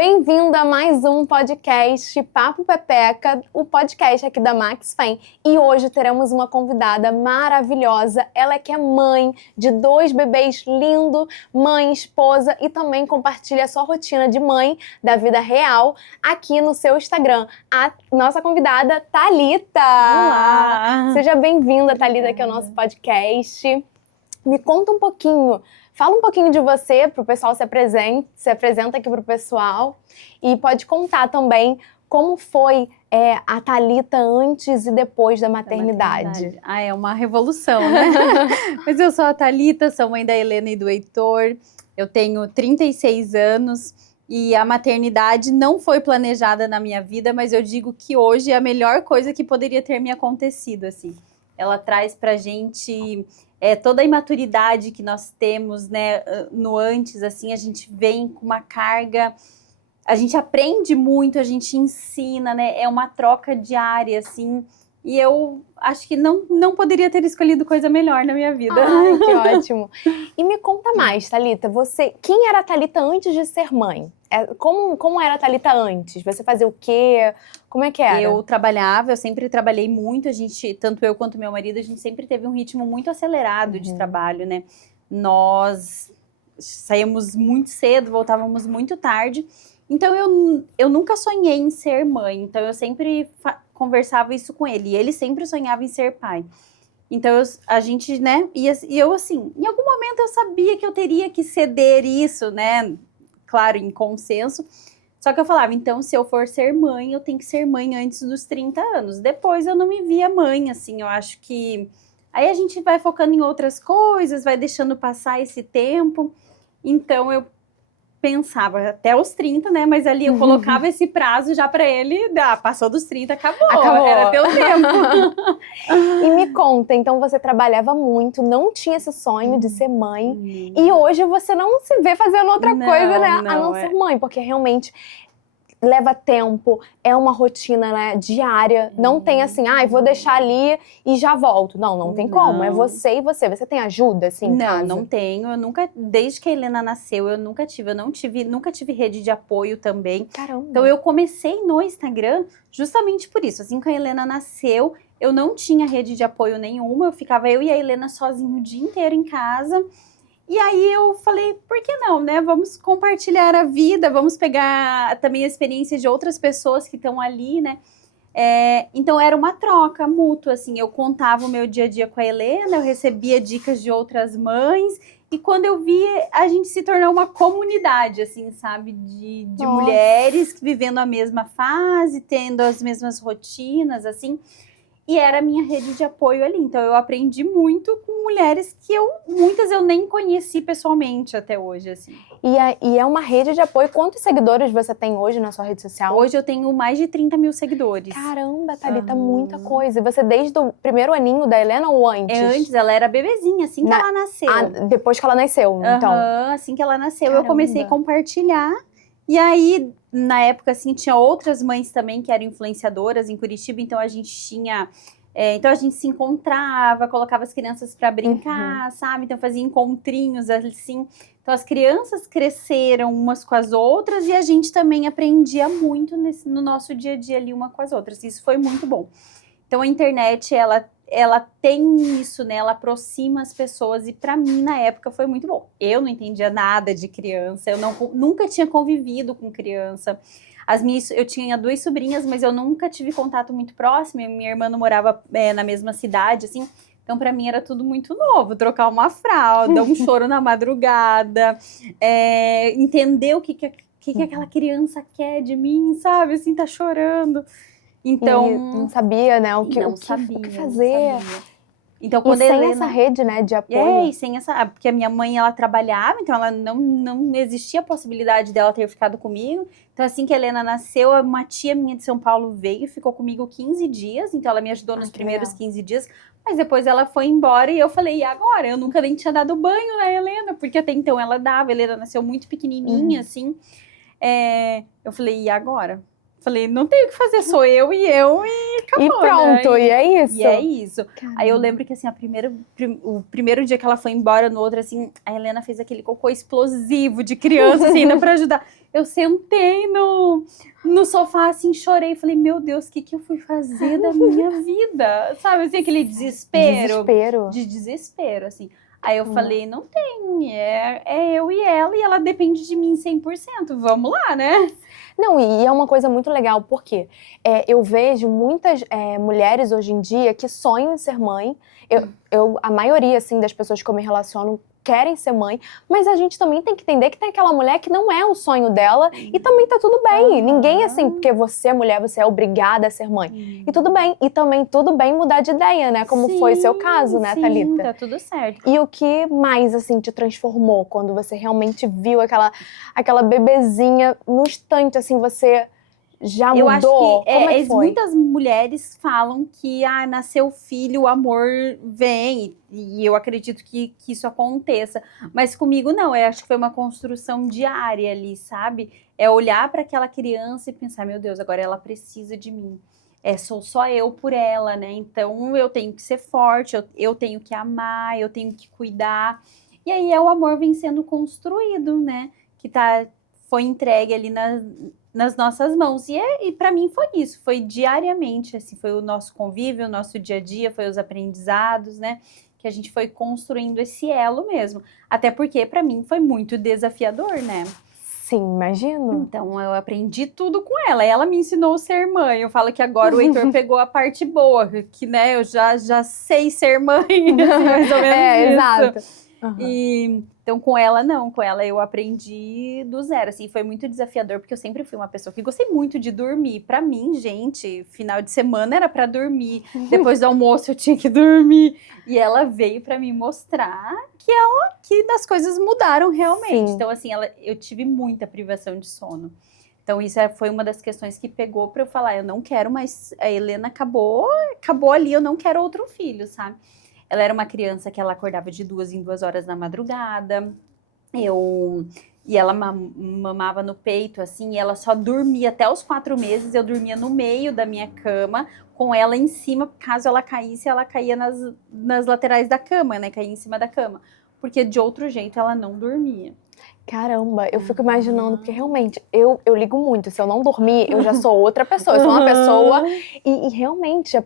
Bem-vindo a mais um podcast Papo Pepeca, o podcast aqui da Max Fem. E hoje teremos uma convidada maravilhosa, ela que é mãe de 2 bebês lindos, mãe, esposa e também compartilha a sua rotina de mãe da vida real aqui no seu Instagram. A nossa convidada, Thalita! Olá! Seja bem-vinda, Thalita, aqui ao nosso podcast. Me conta um pouquinho, fala um pouquinho de você, para o pessoal se apresenta aqui para o pessoal e pode contar também como foi a Thalita antes e depois da maternidade. É uma revolução, né? Mas eu sou a Thalita, sou mãe da Helena e do Heitor, eu tenho 36 anos e a maternidade não foi planejada na minha vida, mas eu digo que hoje é a melhor coisa que poderia ter me acontecido, assim. Ela traz pra gente toda a imaturidade que nós temos, né, no antes, assim, a gente vem com uma carga, a gente aprende muito, a gente ensina, né, é uma troca diária, assim, e eu acho que não poderia ter escolhido coisa melhor na minha vida. Ai, que ótimo! E me conta mais, Thalita, quem era a Thalita antes de ser mãe? Como era a Thalita antes? Você fazia o quê? Como é que era? Eu sempre trabalhei muito, tanto eu quanto meu marido, a gente sempre teve um ritmo muito acelerado de trabalho, né? Nós saíamos muito cedo, voltávamos muito tarde, então eu nunca sonhei em ser mãe, então eu sempre conversava isso com ele, e ele sempre sonhava em ser pai. Então a gente, né, e eu assim, em algum momento eu sabia que eu teria que ceder isso, né, claro, em consenso. Só que eu falava, então, se eu for ser mãe, eu tenho que ser mãe antes dos 30 anos. Depois eu não me via mãe, assim, eu acho que... Aí a gente vai focando em outras coisas, vai deixando passar esse tempo. Então eu pensava até os 30, né? Mas ali eu colocava esse prazo já pra ele, passou dos 30, acabou. Era teu tempo. E me conta, então você trabalhava muito, não tinha esse sonho de ser mãe, e hoje você não se vê fazendo outra coisa, né, a não ser mãe, porque realmente leva tempo, é uma rotina, né, diária, não tem assim, vou deixar ali e já volto. Não tem como, é você e você. Você tem ajuda, assim, em casa? Não tenho, eu nunca, desde que a Helena nasceu, eu nunca tive rede de apoio também. Caramba! Então eu comecei no Instagram justamente por isso, assim que a Helena nasceu, eu não tinha rede de apoio nenhuma, eu ficava eu e a Helena sozinho o dia inteiro em casa. E aí eu falei, por que não, né? Vamos compartilhar a vida, vamos pegar também a experiência de outras pessoas que estão ali, né? Então era uma troca mútua, assim, eu contava o meu dia a dia com a Helena, eu recebia dicas de outras mães, e quando eu vi, a gente se tornou uma comunidade, assim, sabe? De mulheres vivendo a mesma fase, tendo as mesmas rotinas, assim. E era a minha rede de apoio ali. Então, eu aprendi muito com mulheres que muitas eu nem conheci pessoalmente até hoje, assim. E é uma rede de apoio. Quantos seguidores você tem hoje na sua rede social? Hoje eu tenho mais de 30 mil seguidores. Caramba, Thalita, muita coisa. E você desde o primeiro aninho da Helena ou antes? Antes, ela era bebezinha, assim que ela nasceu. Depois que ela nasceu, então? Assim que ela nasceu, Caramba. eu comecei a compartilhar. E aí, na época, assim, tinha outras mães também que eram influenciadoras em Curitiba, então a gente tinha... então a gente se encontrava, colocava as crianças para brincar, sabe? Então fazia encontrinhos, assim. Então as crianças cresceram umas com as outras e a gente também aprendia muito no nosso dia a dia ali, uma com as outras. Isso foi muito bom. Então a internet, ela tem isso, né? Ela aproxima as pessoas e para mim, na época, foi muito bom. Eu não entendia nada de criança, eu nunca tinha convivido com criança. Eu tinha 2 sobrinhas, mas eu nunca tive contato muito próximo, minha irmã não morava na mesma cidade, assim. Então, para mim, era tudo muito novo. Trocar uma fralda, um choro na madrugada, entender o que aquela criança quer de mim, sabe? Assim, tá chorando. Então, e não sabia, né, o que fazer. Então, quando sem essa rede, né, de apoio. E sem porque a minha mãe, ela trabalhava, então ela não existia a possibilidade dela ter ficado comigo. Então, assim que a Helena nasceu, uma tia minha de São Paulo veio e ficou comigo 15 dias. Então, ela me ajudou nos primeiros 15 dias. Mas depois ela foi embora e eu falei, e agora? Eu nunca nem tinha dado banho na Helena, porque até então ela dava. A Helena nasceu muito pequenininha, assim. Eu falei, e agora? Falei, não tenho o que fazer, sou eu e acabou, E pronto, né? e é isso. E é isso. Caramba. Aí eu lembro que, assim, o primeiro dia que ela foi embora, no outro, assim, a Helena fez aquele cocô explosivo de criança, assim, ainda pra ajudar. Eu sentei no sofá, assim, chorei. Falei, meu Deus, o que eu fui fazer da minha vida? Sabe, assim, aquele desespero. De desespero, assim. Aí eu falei, não tem, é eu e ela depende de mim 100%, vamos lá, né? Não, e é uma coisa muito legal, porque eu vejo muitas mulheres hoje em dia que sonham em ser mãe. A maioria, assim, das pessoas que eu me relaciono querem ser mãe, mas a gente também tem que entender que tem aquela mulher que não é o sonho dela e também tá tudo bem. Ninguém, assim, porque você é mulher, você é obrigada a ser mãe. E tudo bem. E também tudo bem mudar de ideia, né? Como foi o seu caso, né, Thalita? Tá tudo certo. E o que mais, assim, te transformou quando você realmente viu aquela bebezinha no instante, assim, você já mudou? Eu acho que como é que foi? muitas mulheres falam que nasceu filho, o amor vem, e eu acredito que isso aconteça. Mas comigo não, eu acho que foi uma construção diária ali, sabe? É olhar para aquela criança e pensar, meu Deus, agora ela precisa de mim. Sou só eu por ela, né? Então eu tenho que ser forte, eu tenho que amar, eu tenho que cuidar. E aí o amor vem sendo construído, né? Que foi entregue ali nas nossas mãos. E para mim foi isso, foi diariamente, assim, foi o nosso convívio, o nosso dia a dia, foi os aprendizados, né? Que a gente foi construindo esse elo mesmo. Até porque para mim foi muito desafiador, né? Sim, imagino. Então, eu aprendi tudo com ela. Ela me ensinou a ser mãe. Eu falo que agora o Heitor pegou a parte boa, que, né, eu já sei ser mãe, assim, mais ou menos isso. Exato. E, então, com ela, não. Com ela, eu aprendi do zero, assim. Foi muito desafiador, porque eu sempre fui uma pessoa que gostei muito de dormir. Pra mim, gente, final de semana era pra dormir. Depois do almoço, eu tinha que dormir. E ela veio pra me mostrar que as coisas mudaram realmente. Sim. Então, assim, eu tive muita privação de sono. Então, isso foi uma das questões que pegou pra eu falar, eu não quero mais, a Helena acabou ali, eu não quero outro filho, sabe? Ela era uma criança que ela acordava de 2 em 2 horas na madrugada, e ela mamava no peito, assim, e ela só dormia até os 4 meses, eu dormia no meio da minha cama, com ela em cima, caso ela caísse, ela caía nas laterais da cama, né, caía em cima da cama, porque de outro jeito ela não dormia. Caramba, eu fico imaginando, porque realmente, eu ligo muito, se eu não dormir, eu já sou outra pessoa, eu sou uma pessoa, e realmente,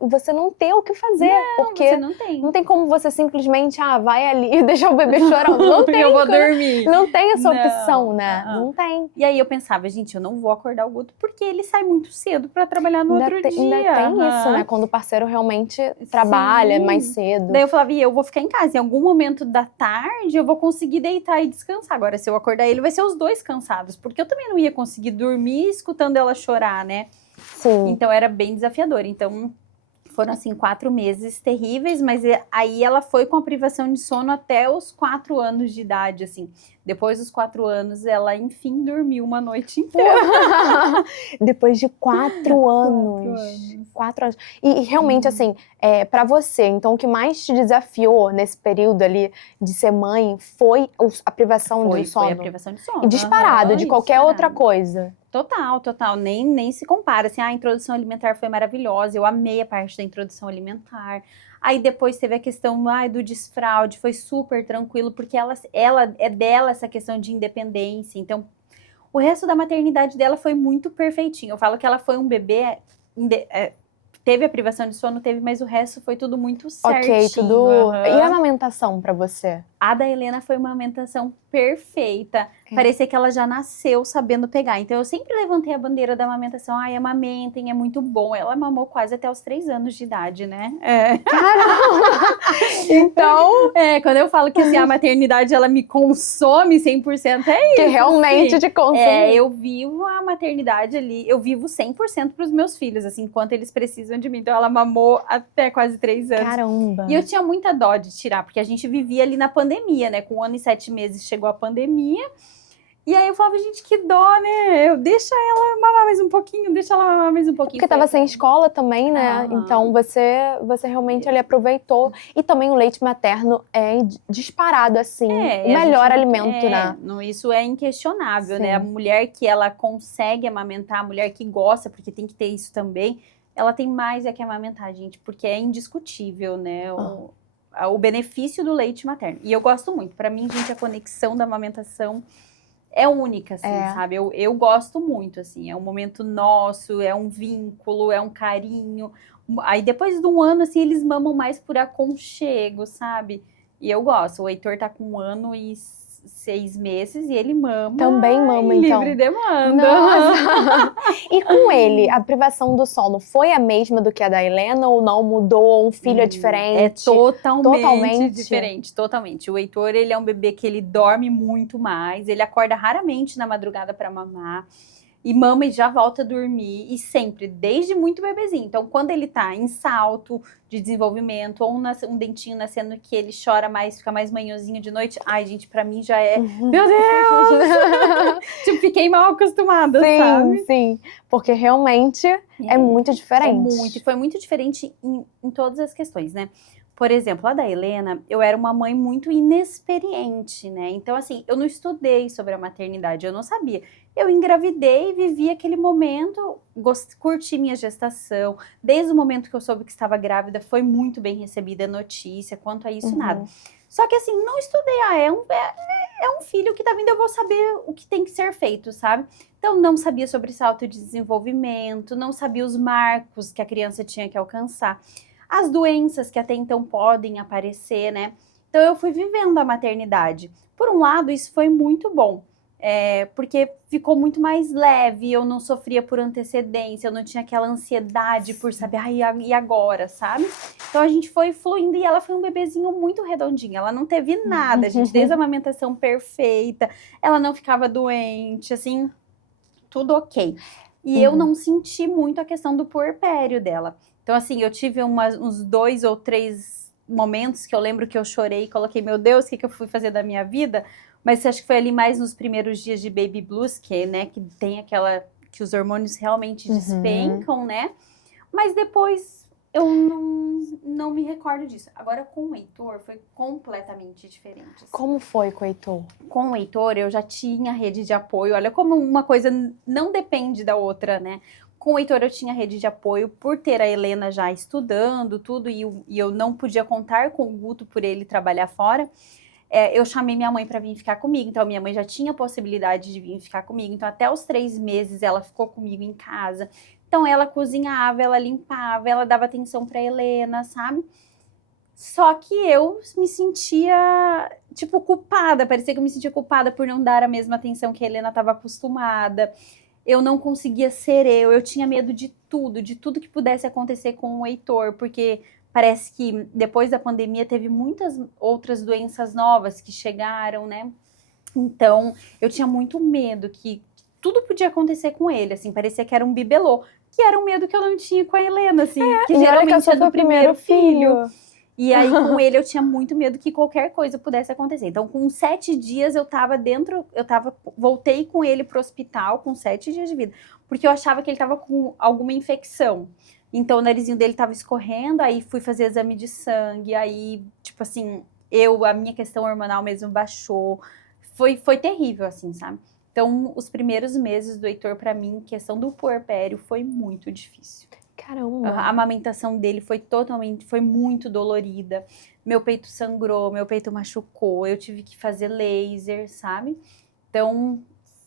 você não tem o que fazer, porque você não tem. Não tem como você simplesmente, vai ali e deixar o bebê chorando, não tem. Eu vou dormir. Não tem essa opção, né? Não tem. E aí eu pensava, gente, eu não vou acordar o Guto, porque ele sai muito cedo pra trabalhar no outro dia. Ainda tem isso, né? Quando o parceiro realmente trabalha mais cedo. Daí eu falava, eu vou ficar em casa, em algum momento da tarde eu vou conseguir deitar e descansar. Agora, se eu acordar ele, vai ser os dois cansados, porque eu também não ia conseguir dormir escutando ela chorar, né? Sim. Então era bem desafiador. Então foram assim 4 meses terríveis, mas aí ela foi com a privação de sono até os 4 anos de idade, assim. Depois dos 4 anos, ela enfim dormiu uma noite inteira. Depois de 4 anos. 4 anos. E realmente, assim, pra você, então o que mais te desafiou nesse período ali de ser mãe foi a privação de sono? Foi a privação de sono. E disparado de qualquer outra coisa. Total. Nem se compara. Assim, a introdução alimentar foi maravilhosa. Eu amei a parte da introdução alimentar. Aí depois teve a questão do desfraude, foi super tranquilo, porque ela é dela essa questão de independência. Então, o resto da maternidade dela foi muito perfeitinho. Eu falo que ela foi um bebê, teve a privação de sono, mas o resto foi tudo muito certinho. Ok, tudo. E a amamentação pra você? A da Helena foi uma amamentação perfeita. Parecia que ela já nasceu sabendo pegar. Então, eu sempre levantei a bandeira da amamentação. Amamentem, é muito bom. Ela mamou quase até os 3 anos de idade, né? Caramba! Então... quando eu falo que assim, a maternidade, ela me consome 100%, é isso. Que realmente te consome. Eu vivo a maternidade ali, eu vivo 100% pros meus filhos, assim, enquanto eles precisam de mim. Então, ela mamou até quase 3 anos. Caramba! E eu tinha muita dó de tirar, porque a gente vivia ali na pandemia, né? Com 1 ano e 7 meses chegou a pandemia. E aí eu falava, gente, que dó, né? Deixa ela mamar mais um pouquinho, deixa ela mamar mais um pouquinho. Porque tava sem escola também, né? Aham. Então você realmente ali aproveitou. E também o leite materno é disparado, assim, o E a gente melhor não- alimento, né? Isso é inquestionável, Sim. né? A mulher que ela consegue amamentar, a mulher que gosta, porque tem que ter isso também, ela tem mais é que amamentar, gente, porque é indiscutível, né? O benefício do leite materno. E eu gosto muito. Pra mim, gente, a conexão da amamentação é única, assim, sabe? Eu gosto muito, assim. É um momento nosso, é um vínculo, é um carinho. Aí depois de um ano, assim, eles mamam mais por aconchego, sabe? E eu gosto. O Heitor tá com 1 ano e 6 meses e ele mama. Também mama, em então. livre demanda. Nossa! E com ele, a privação do sono foi a mesma do que a da Helena ou não? Mudou? Um filho é diferente? É totalmente Totalmente? diferente, totalmente. O Heitor, ele é um bebê que ele dorme muito mais, ele acorda raramente na madrugada para mamar. E mama e já volta a dormir, e sempre, desde muito bebezinho. Então, quando ele tá em salto de desenvolvimento, ou um dentinho nascendo que ele chora mais, fica mais manhãozinho de noite, ai, gente, pra mim já é, meu Deus! Tipo, fiquei mal acostumada, sabe? Sim. Porque realmente é muito diferente. É muito, e foi muito diferente em todas as questões, né? Por exemplo, a da Helena, eu era uma mãe muito inexperiente, né? Então, assim, eu não estudei sobre a maternidade, eu não sabia. Eu engravidei, vivi aquele momento, curti minha gestação. Desde o momento que eu soube que estava grávida, foi muito bem recebida a notícia. Quanto a isso, nada. Só que, assim, não estudei. É um filho que tá vindo, eu vou saber o que tem que ser feito, sabe? Então, não sabia sobre salto de desenvolvimento, não sabia os marcos que a criança tinha que alcançar. As doenças que até então podem aparecer, né? Então, eu fui vivendo a maternidade. Por um lado, isso foi muito bom, porque ficou muito mais leve, eu não sofria por antecedência, eu não tinha aquela ansiedade por saber, e agora, sabe? Então, a gente foi fluindo e ela foi um bebezinho muito redondinho, ela não teve nada, gente, desde a amamentação perfeita, ela não ficava doente, assim, tudo ok. E eu não senti muito a questão do puerpério dela. Então, assim, eu tive uns 2 ou 3 momentos que eu lembro que eu chorei e coloquei, meu Deus, o que eu fui fazer da minha vida? Mas acho que foi ali mais nos primeiros dias de baby blues, que, né, que tem aquela, que os hormônios realmente despencam, né? Mas depois eu não me recordo disso. Agora, com o Heitor, foi completamente diferente. Assim. Como foi com o Heitor? Com o Heitor, eu já tinha rede de apoio. Olha como uma coisa não depende da outra, né? Com o Heitor, eu tinha rede de apoio por ter a Helena já estudando tudo e eu não podia contar com o Guto por ele trabalhar fora. Eu chamei minha mãe para vir ficar comigo, então minha mãe já tinha possibilidade de vir ficar comigo. Então, até os 3 meses, ela ficou comigo em casa. Então, ela cozinhava, ela limpava, ela dava atenção para Helena, sabe? Só que eu me sentia, tipo, culpada. Parecia que eu me sentia culpada por não dar a mesma atenção que a Helena estava acostumada. Eu não conseguia ser eu tinha medo de tudo que pudesse acontecer com o Heitor, porque parece que depois da pandemia teve muitas outras doenças novas que chegaram, né? Então, eu tinha muito medo que tudo podia acontecer com ele, assim, parecia que era um bibelô, que era um medo que eu não tinha com a Helena, assim, que geralmente é do primeiro filho. E aí, com ele, eu tinha muito medo que qualquer coisa pudesse acontecer. Então, com 7 dias, voltei com ele pro hospital, com 7 dias de vida, porque eu achava que ele tava com alguma infecção. Então, o narizinho dele tava escorrendo, aí fui fazer exame de sangue, aí, tipo assim, a minha questão hormonal mesmo baixou. Foi terrível, assim, sabe? Então, os primeiros meses do Heitor, pra mim, questão do puerpério, foi muito difícil. Caramba! A amamentação dele foi muito dolorida. Meu peito sangrou, meu peito machucou, eu tive que fazer laser, sabe? Então,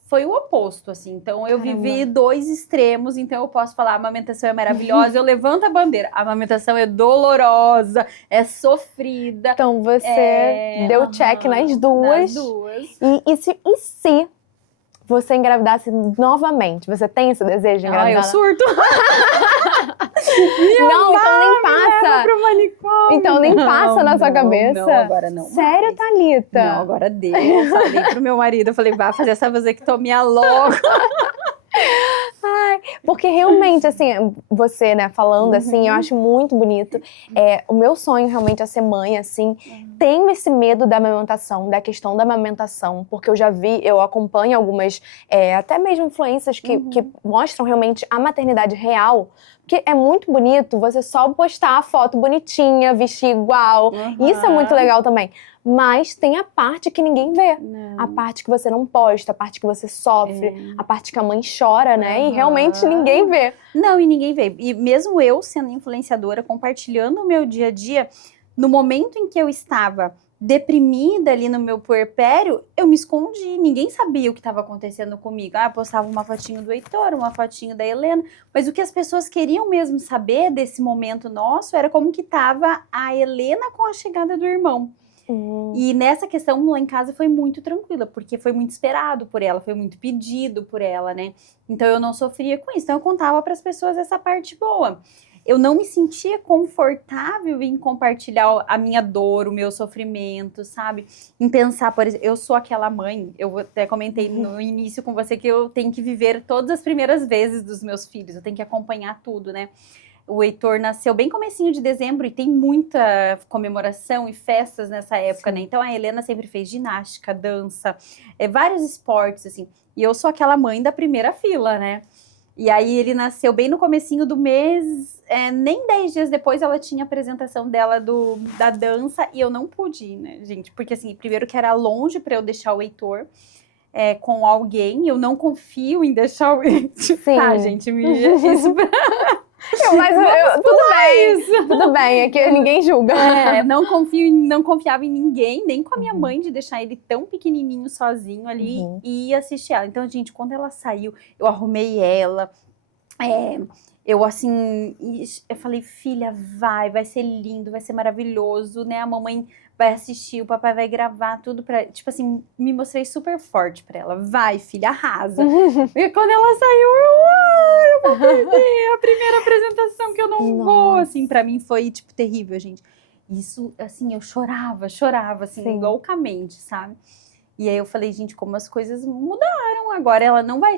foi o oposto, assim. Então, eu vivi 2 extremos, então eu posso falar, a amamentação é maravilhosa, eu levanto a bandeira. A amamentação é dolorosa, é sofrida. Então, você deu check nas duas. E se você engravidasse novamente? Você tem esse desejo de engravidar? Eu surto! Não, então nem passa. Pro manicômio. Então nem passa na sua cabeça. Não, agora não. Sério, Thalita? Não, agora deu. Eu falei pro meu marido, eu falei, vai fazer essa vasectomia logo. Porque realmente, assim, você, né, falando assim, eu acho muito bonito. O meu sonho realmente é ser mãe, assim. Tenho esse medo da amamentação, da questão da amamentação, porque eu já vi, eu acompanho algumas, até mesmo influências que mostram realmente a maternidade real. Porque é muito bonito você só postar a foto bonitinha, vestir igual. Isso é muito legal também. Mas tem a parte que ninguém vê. A parte que você não posta, a parte que você sofre, a parte que a mãe chora, né? E realmente ninguém vê. Não, e ninguém vê. E mesmo eu sendo influenciadora, compartilhando o meu dia a dia, no momento em que eu estava deprimida ali no meu puerpério, eu me escondi. Ninguém sabia o que estava acontecendo comigo. Eu postava uma fotinho do Heitor, uma fotinho da Helena. Mas o que as pessoas queriam mesmo saber desse momento nosso era como que estava a Helena com a chegada do irmão. E nessa questão lá em casa foi muito tranquila, porque foi muito esperado por ela, foi muito pedido por ela, né? Então eu não sofria com isso. Então eu contava para as pessoas essa parte boa. Eu não me sentia confortável em compartilhar a minha dor, o meu sofrimento, sabe? Em pensar, por exemplo, eu sou aquela mãe, eu até comentei no início com você que eu tenho que viver todas as primeiras vezes dos meus filhos, eu tenho que acompanhar tudo, né? O Heitor nasceu bem comecinho de dezembro e tem muita comemoração e festas nessa época, né? Então a Helena sempre fez ginástica, dança, vários esportes, assim. E eu sou aquela mãe da primeira fila, né? E aí ele nasceu bem no comecinho do mês, nem 10 dias depois ela tinha a apresentação dela da dança e eu não pude ir, né, gente? Porque assim, primeiro que era longe para eu deixar o Heitor com alguém, eu não confio em deixar o Heitor. Tá, gente, isso tudo bem, é que ninguém julga. Não confiava em ninguém, nem com a minha mãe, de deixar ele tão pequenininho sozinho ali e assistir ela. Então, gente, quando ela saiu, eu arrumei ela, eu assim, eu falei, filha, vai ser lindo, vai ser maravilhoso, né? A mamãe vai assistir, o papai vai gravar tudo pra... Tipo assim, me mostrei super forte pra ela. Vai, filha, arrasa. E quando ela saiu, eu vou perder a primeira apresentação que eu não vou. Assim, pra mim foi, tipo, terrível, gente. Isso, assim, eu chorava, assim, loucamente, sabe? E aí eu falei, gente, como as coisas mudaram agora. Ela não vai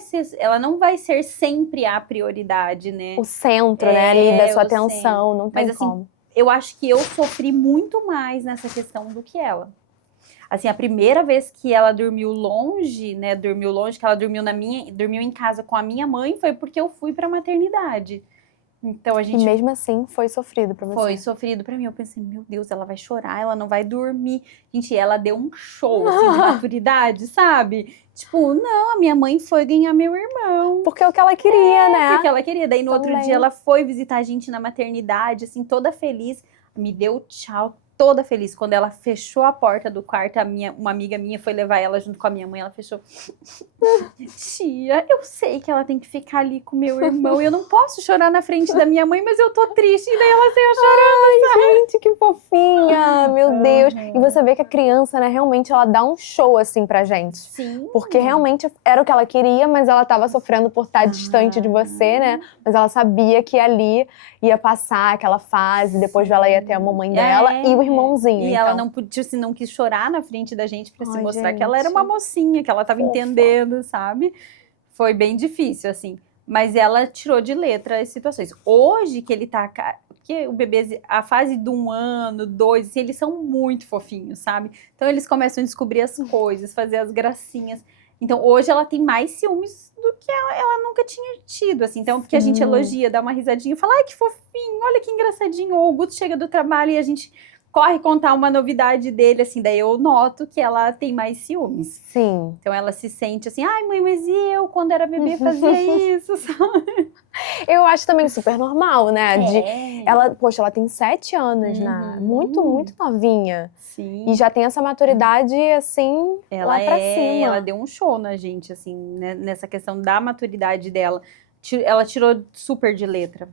ser sempre a prioridade, né? O centro, né, ali da sua atenção, não tem Mas, como. Assim, eu acho que eu sofri muito mais nessa questão do que ela. Assim, a primeira vez que ela dormiu longe, né, que ela dormiu em casa com a minha mãe, foi porque eu fui pra maternidade. Então a gente... E mesmo assim foi sofrido pra você? Foi sofrido pra mim. Eu pensei, meu Deus, ela vai chorar, ela não vai dormir. Gente, ela deu um show, assim, de maturidade, sabe? Tipo, não, a minha mãe foi ganhar meu irmão. Porque é o que ela queria, né? Porque ela queria. Daí no outro dia ela foi visitar a gente na maternidade, assim, toda feliz. Me deu tchau, toda feliz. Quando ela fechou a porta do quarto, uma amiga minha foi levar ela junto com a minha mãe, ela fechou. Tia, eu sei que ela tem que ficar ali com meu irmão. Eu não posso chorar na frente da minha mãe, mas eu tô triste. E daí ela saiu chorando. Ai, gente, que fofinha! Meu Deus! E você vê que a criança, né, realmente ela dá um show, assim, pra gente. Sim. Porque realmente era o que ela queria, mas ela tava sofrendo por estar distante de você, né? Mas ela sabia que ali ia passar aquela fase, depois ela ia ter a mamãe dela e o irmãozinho. E então. ela não podia, assim, não quis chorar na frente da gente pra se mostrar gente. que ela era uma mocinha, que ela tava entendendo, sabe? Foi bem difícil, assim. Mas ela tirou de letra as situações. Hoje que ele tá... Porque o bebê, a fase de 1 ano, 2, assim, eles são muito fofinhos, sabe? Então eles começam a descobrir as coisas, fazer as gracinhas. Então hoje ela tem mais ciúmes do que ela nunca tinha tido, assim. Então, porque a gente elogia, dá uma risadinha e fala, ai, que fofinho, olha que engraçadinho. Ou o Guto chega do trabalho e a gente corre contar uma novidade dele, assim. Daí eu noto que ela tem mais ciúmes. Sim. Então ela se sente assim, ai, mãe, mas e eu, quando era bebê, fazia isso, sabe? Eu acho também super normal, né? Poxa, ela tem 7 anos, né? Muito, muito novinha. Sim. E já tem essa maturidade, assim, lá pra cima. Ela deu um show na gente, assim, né, nessa questão da maturidade dela. Ela tirou super de letra.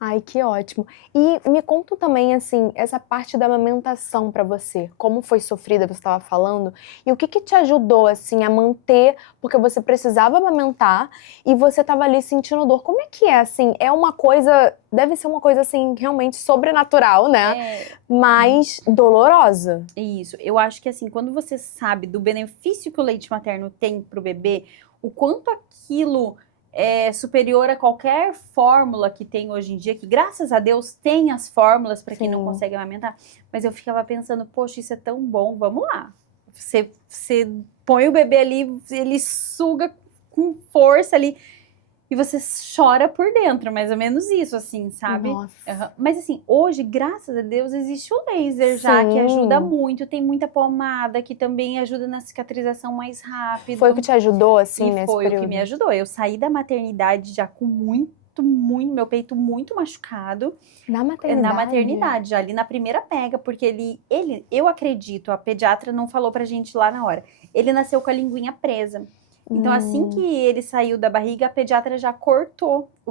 Ai, que ótimo. E me conta também, assim, essa parte da amamentação pra você. Como foi sofrida, você estava falando. E o que te ajudou, assim, a manter... Porque você precisava amamentar e você estava ali sentindo dor. Como é que é, assim? É uma coisa... Deve ser uma coisa, assim, realmente sobrenatural, né? Mas dolorosa. Isso. Eu acho que, assim, quando você sabe do benefício que o leite materno tem pro bebê, o quanto aquilo... superior a qualquer fórmula que tem hoje em dia, que graças a Deus tem as fórmulas para quem não Sim. consegue amamentar, mas eu ficava pensando, poxa, isso é tão bom, vamos lá. Você põe o bebê ali, ele suga com força ali, e você chora por dentro, mais ou menos isso, assim, sabe? Nossa. Uhum. Mas assim, hoje, graças a Deus, existe o laser já, que Sim. ajuda muito. Tem muita pomada, que também ajuda na cicatrização mais rápido. Foi o que te ajudou, assim, E nesse foi período? o que me ajudou. Eu saí da maternidade já com muito, meu peito muito machucado. Na maternidade? Na maternidade, já ali na primeira pega, porque eu acredito, a pediatra não falou pra gente lá na hora. Ele nasceu com a linguinha presa. Então, assim que ele saiu da barriga, a pediatra já cortou o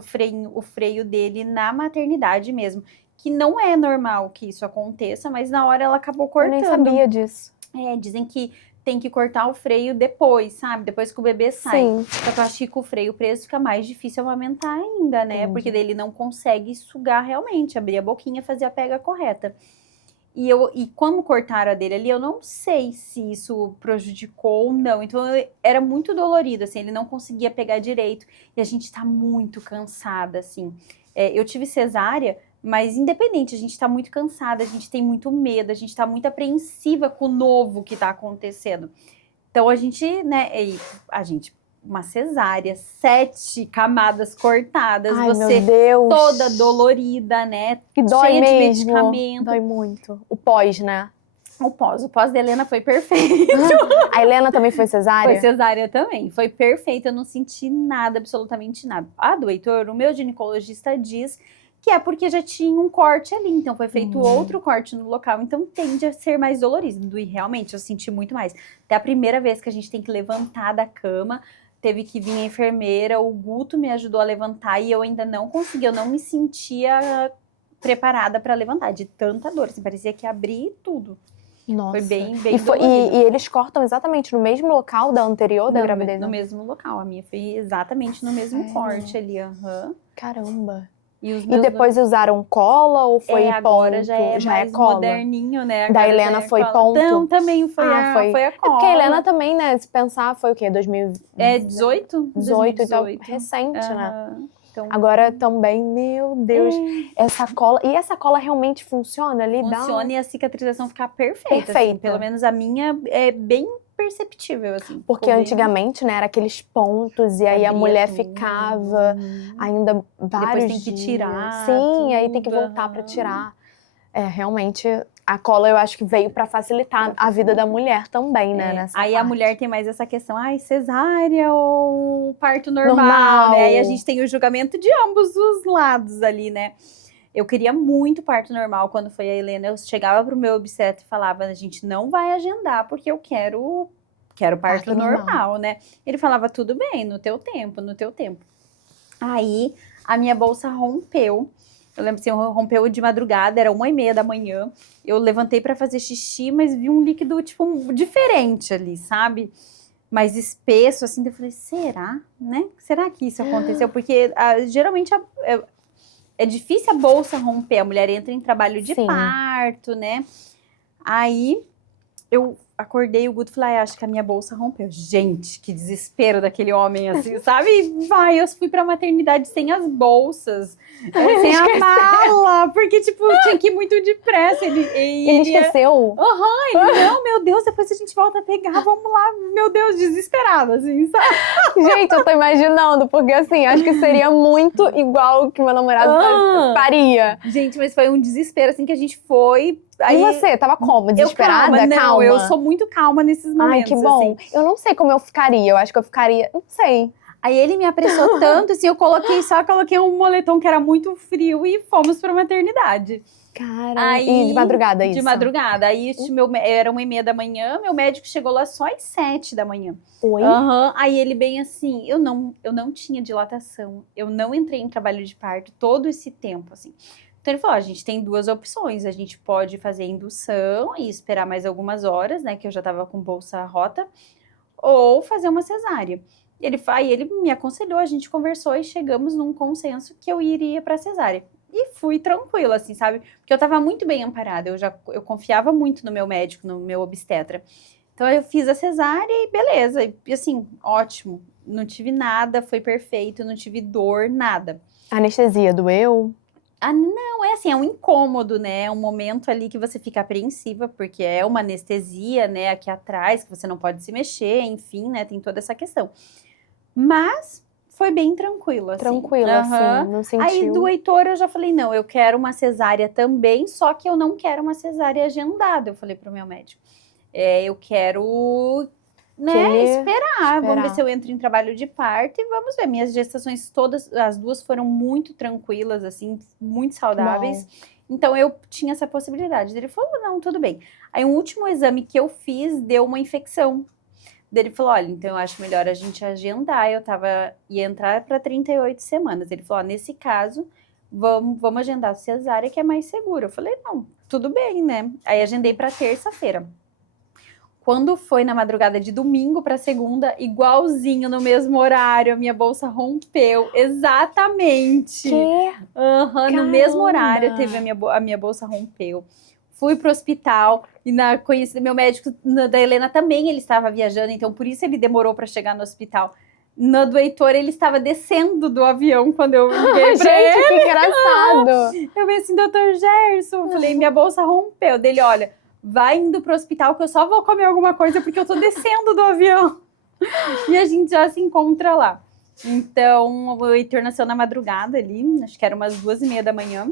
freio dele na maternidade mesmo. Que não é normal que isso aconteça, mas na hora ela acabou cortando. Eu nem sabia disso. Dizem que tem que cortar o freio depois, sabe? Depois que o bebê sai. Sim. Só que eu acho que com o freio preso fica mais difícil amamentar ainda, né? Entendi. Porque daí ele não consegue sugar realmente, abrir a boquinha e fazer a pega correta. E como cortaram a dele ali, eu não sei se isso prejudicou ou não. Então, era muito dolorido, assim, ele não conseguia pegar direito. E a gente tá muito cansada, assim. Eu tive cesárea, mas independente, a gente tá muito cansada, a gente tem muito medo, a gente tá muito apreensiva com o novo que tá acontecendo. Então, a gente, né, uma cesárea, 7 camadas cortadas, Ai, você meu Deus. toda dolorida, né? Que dói cheia mesmo. de medicamento. Dói muito. O pós, né? O pós da Helena foi perfeito. A Helena também foi cesárea? Foi cesárea também. Foi perfeito, eu não senti nada, absolutamente nada. A do Heitor, o meu ginecologista diz que é porque já tinha um corte ali, então foi feito outro corte no local, então tende a ser mais dolorido. E realmente, eu senti muito mais. Até a primeira vez que a gente tem que levantar da cama, teve que vir a enfermeira, o Guto me ajudou a levantar e eu ainda não consegui, eu não me sentia preparada para levantar, de tanta dor, assim, parecia que abria tudo. Nossa. Foi bem e eles cortam exatamente no mesmo local da anterior da gravidez? No mesmo local, a minha foi exatamente no mesmo corte ali, Caramba. E depois usaram cola ou foi agora ponto? já é mais cola. moderninho, né? Da Agora Helena foi cola. ponto? Não, também foi a cola. É porque a Helena também, né, se pensar, foi o quê? 18? 18, então recente, né? Então, agora também, meu Deus, essa cola... E essa cola realmente funciona ali? Funciona e a cicatrização fica perfeita. Assim, pelo menos a minha é bem perceptível, assim. Porque antigamente, né, era aqueles pontos e aí a mulher ficava ainda vários depois tem que tirar. Sim, aí tem que voltar pra tirar. Realmente, a cola eu acho que veio pra facilitar a vida da mulher também, né, nessa aí parte. a mulher tem mais essa questão, cesárea ou parto normal, né? Aí a gente tem o julgamento de ambos os lados ali, né? Eu queria muito parto normal quando foi a Helena. Eu chegava pro meu obstetra e falava, a gente não vai agendar porque eu quero parto normal, né? Ele falava, tudo bem, no teu tempo, no teu tempo. Aí a minha bolsa rompeu. Eu lembro assim, rompeu de madrugada, era 1h30 da manhã. Eu levantei pra fazer xixi, mas vi um líquido, tipo, diferente ali, sabe? Mais espesso, assim. Eu falei, será, né? Será que isso aconteceu? Porque geralmente é difícil a bolsa romper. A mulher entra em trabalho de parto, né? Aí eu acordei, o Guto falou, acho que a minha bolsa rompeu. Gente, que desespero daquele homem, assim, sabe? Eu fui pra maternidade sem as bolsas, sem a mala, porque, tipo, tinha que ir muito depressa. Ele esqueceu? Ele, não, meu Deus, depois a gente volta a pegar, vamos lá, meu Deus, desesperado, assim, sabe? Gente, eu tô imaginando, porque, assim, acho que seria muito igual o que meu namorado faria. Gente, mas foi um desespero, assim, que a gente foi... Aí, e você, tava como? Desesperada? Calma? Eu sou muito calma nesses momentos. Ai, que bom. Assim. Eu não sei como eu ficaria, eu acho que eu ficaria, não sei. Aí ele me apressou tanto, assim, eu coloquei um moletom que era muito frio e fomos pra maternidade. Cara, e de madrugada isso? De madrugada. Aí era 1h30 da manhã, meu médico chegou lá só às 7 da manhã. Oi? Aí ele bem assim, eu não tinha dilatação, eu não entrei em trabalho de parto todo esse tempo, assim. Então ele falou, a gente tem 2 opções, a gente pode fazer indução e esperar mais algumas horas, né, que eu já tava com bolsa rota, ou fazer uma cesárea. Ele me aconselhou, a gente conversou e chegamos num consenso que eu iria pra cesárea. E fui tranquila, assim, sabe? Porque eu tava muito bem amparada, eu confiava muito no meu médico, no meu obstetra. Então eu fiz a cesárea e beleza, e assim, ótimo. não tive nada, foi perfeito, não tive dor, nada. Anestesia, doeu? Não, é assim, é um incômodo, né? É um momento ali que você fica apreensiva, porque é uma anestesia, né, aqui atrás, que você não pode se mexer, enfim, né, tem toda essa questão. Mas foi bem tranquilo, assim. Tranquila, assim, não sentiu? Aí do Heitor eu já falei, não, eu quero uma cesárea também, só que eu não quero uma cesárea agendada, eu falei pro meu médico. Eu quero, né, esperar, vamos ver se eu entro em trabalho de parto e vamos ver. Minhas gestações todas, as duas foram muito tranquilas, assim, muito saudáveis. Então eu tinha essa possibilidade. Ele falou, não, tudo bem. Aí um último exame que eu fiz deu uma infecção. Ele falou, olha, então eu acho melhor a gente agendar. Ia entrar para 38 semanas. Ele falou, nesse caso, vamos agendar a cesárea que é mais seguro. Eu falei, não, tudo bem, né? Aí agendei para terça-feira. Quando foi na madrugada de domingo para segunda, igualzinho no mesmo horário, a minha bolsa rompeu. Exatamente. Que? No mesmo horário teve a minha bolsa rompeu. Fui pro hospital e conheci meu médico da Helena também, ele estava viajando, então por isso ele demorou para chegar no hospital. No do Heitor, ele estava descendo do avião quando eu liguei pra ele. Gente, que engraçado! Eu falei assim, doutor Gerson, eu falei, minha bolsa rompeu. Dele, olha, vai indo pro hospital que eu só vou comer alguma coisa porque eu tô descendo do avião. E a gente já se encontra lá. Então, o Heitor nasceu na madrugada ali, acho que era umas 2:30 da manhã.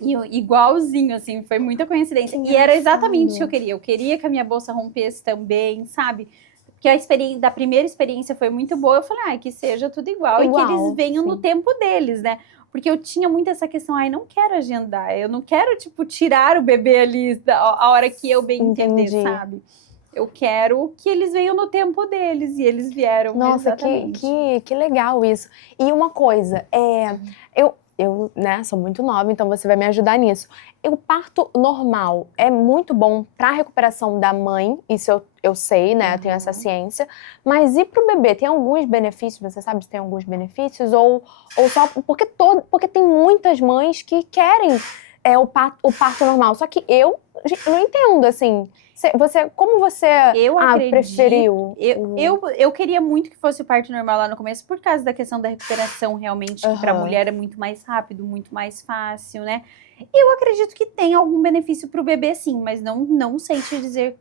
E igualzinho, assim, foi muita coincidência. E era exatamente o que eu queria. Eu queria que a minha bolsa rompesse também, sabe? Porque a experiência, da primeira experiência foi muito boa. Eu falei, que seja tudo igual. E que eles venham no tempo deles, né? Porque eu tinha muito essa questão, não quero agendar. Eu não quero, tipo, tirar o bebê ali a hora que eu bem entender, sabe? Eu quero que eles venham no tempo deles. E eles vieram. Nossa, que legal isso. E uma coisa, eu, né, sou muito nova, então você vai me ajudar nisso. O parto normal é muito bom para a recuperação da mãe, isso eu sei, né, eu tenho essa ciência, mas e pro bebê? Tem alguns benefícios, você sabe se tem alguns benefícios? Ou só, porque tem muitas mães que querem o parto normal, só que eu não entendo, assim... Como você preferiu? Eu queria muito que fosse o parto normal lá no começo, por causa da questão da recuperação, realmente, que para a mulher é muito mais rápido, muito mais fácil, né? Eu acredito que tem algum benefício para o bebê, sim, mas não sei te dizer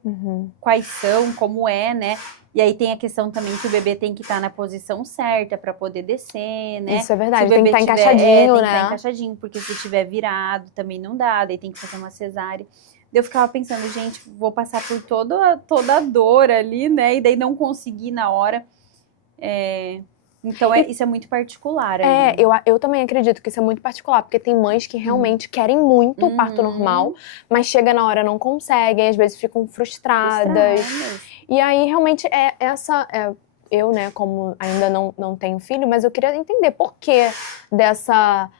quais são, como é, né? E aí tem a questão também que o bebê tem que estar na posição certa para poder descer, né? Isso é verdade, tem que estar encaixadinho, né? Tem que estar encaixadinho, porque se tiver virado também não dá, daí tem que fazer uma cesárea. Eu ficava pensando, gente, vou passar por toda a dor ali, né? E daí não conseguir na hora. Então, isso é muito particular. Eu também acredito que isso é muito particular, porque tem mães que realmente querem muito o parto normal, mas chega na hora não conseguem, às vezes ficam frustradas. E aí, realmente, eu, né, como ainda não tenho filho, mas eu queria entender por que dessa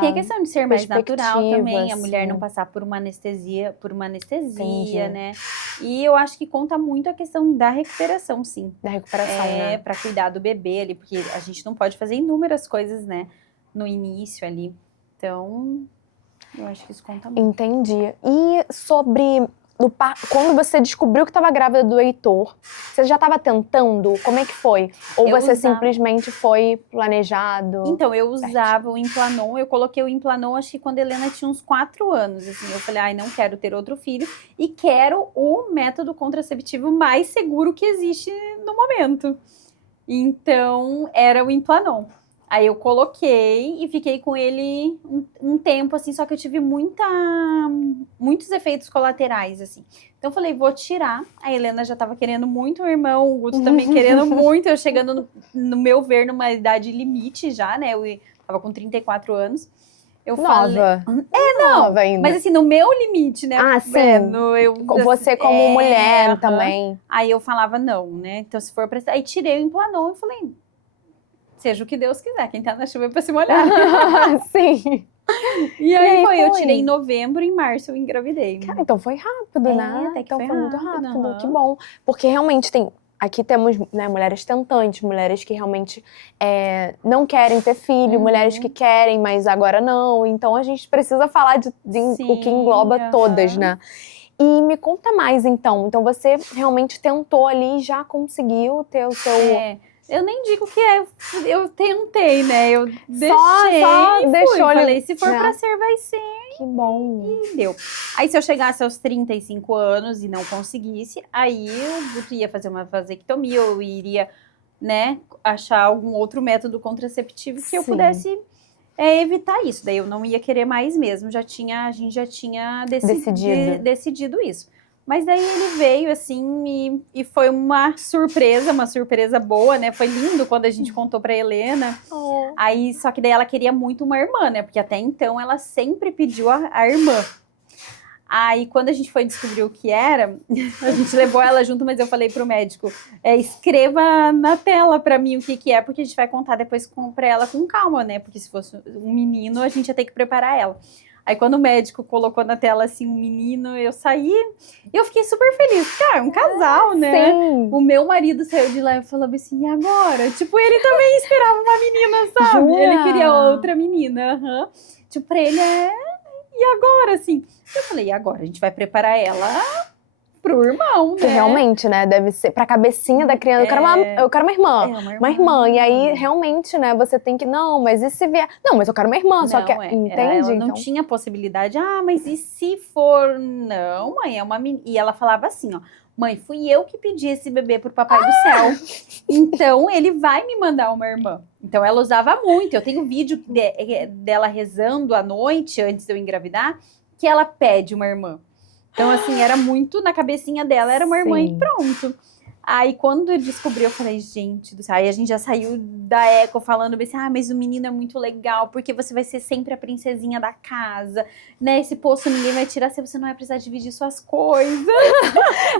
tem a questão de ser mais natural também, assim. a mulher não passar por uma anestesia, né? E eu acho que conta muito a questão da recuperação, sim. Da recuperação, né? Pra cuidar do bebê ali, porque a gente não pode fazer inúmeras coisas, né? No início ali. Então, eu acho que isso conta muito. Entendi. E sobre... Quando você descobriu que estava grávida do Heitor, você já estava tentando? Como é que foi? Ou você simplesmente foi planejado? Então, eu usava o Implanon, eu coloquei o Implanon, acho que quando a Helena tinha uns 4 anos, assim, eu falei, não quero ter outro filho, e quero o método contraceptivo mais seguro que existe no momento. Então, era o Implanon. Aí eu coloquei e fiquei com ele um tempo, assim, só que eu tive muitos efeitos colaterais, assim. Então eu falei, vou tirar. A Helena já tava querendo muito, o irmão, o Guto também querendo muito. Eu chegando, no meu ver, numa idade limite já, né? Eu tava com 34 anos. Eu nova. Nova ainda. Mas assim, no meu limite, né? Sim. Você como mulher também. Aí eu falava não, né? Então se for pra... Aí tirei o Implanon e falei... Seja o que Deus quiser, quem tá na chuva é pra se molhar. Sim. E aí eu tirei em novembro, em março eu engravidei. Cara, então foi rápido, né? Até que então foi muito rápido, que bom. bom. Porque realmente aqui temos, né, mulheres tentantes, mulheres que realmente não querem ter filho, mulheres que querem, mas agora não. Então a gente precisa falar de o que engloba todas, né? E me conta mais, então. Então você realmente tentou ali e já conseguiu ter o seu... Eu nem digo que é, eu tentei, né? Eu deixei só e fui. deixou ele- Falei, se for né? pra ser, vai ser. Que bom. E deu. Aí se eu chegasse aos 35 anos e não conseguisse, aí eu ia fazer uma vasectomia, eu iria, né, achar algum outro método contraceptivo que eu Sim. pudesse evitar isso. Daí eu não ia querer mais mesmo, a gente já tinha decidido isso. Mas daí ele veio assim e foi uma surpresa boa, né? Foi lindo quando a gente contou pra Helena. Oh. Aí, só que daí ela queria muito uma irmã, né? Porque até então ela sempre pediu a irmã. Aí, quando a gente foi descobrir o que era, a gente levou ela junto, mas eu falei pro médico, escreva na tela pra mim o que é, porque a gente vai contar depois pra ela com calma, né? Porque se fosse um menino, a gente ia ter que preparar ela. Aí, quando o médico colocou na tela, assim, um menino, eu saí e eu fiquei super feliz. Cara, um casal, né? Sim. O meu marido saiu de lá e falou assim, e agora? Tipo, ele também esperava uma menina, sabe? Jura? Ele queria outra menina. Uhum. Tipo, pra ele e agora, assim? Eu falei, e agora? A gente vai preparar ela pro irmão, né? Que realmente, né, deve ser pra cabecinha da criança. Eu quero uma irmã. Uma irmã. E aí, realmente, né, você tem que... Não, mas e se vier... Não, mas eu quero uma irmã, só que... Entende? Ela não Então... tinha possibilidade. Ah, mas e se for... Não, mãe, é uma menina. E ela falava assim, ó. Mãe, fui eu que pedi esse bebê pro papai do céu. Então, ele vai me mandar uma irmã. Então, ela usava muito. Eu tenho vídeo dela rezando à noite, antes de eu engravidar, que ela pede uma irmã. Então, assim, era muito na cabecinha dela, era uma irmã e pronto. Aí, quando eu descobri, eu falei, gente do céu. Aí a gente já saiu da Eco falando assim, mas o menino é muito legal, porque você vai ser sempre a princesinha da casa, né? Esse poço ninguém vai tirar, você não vai precisar dividir suas coisas.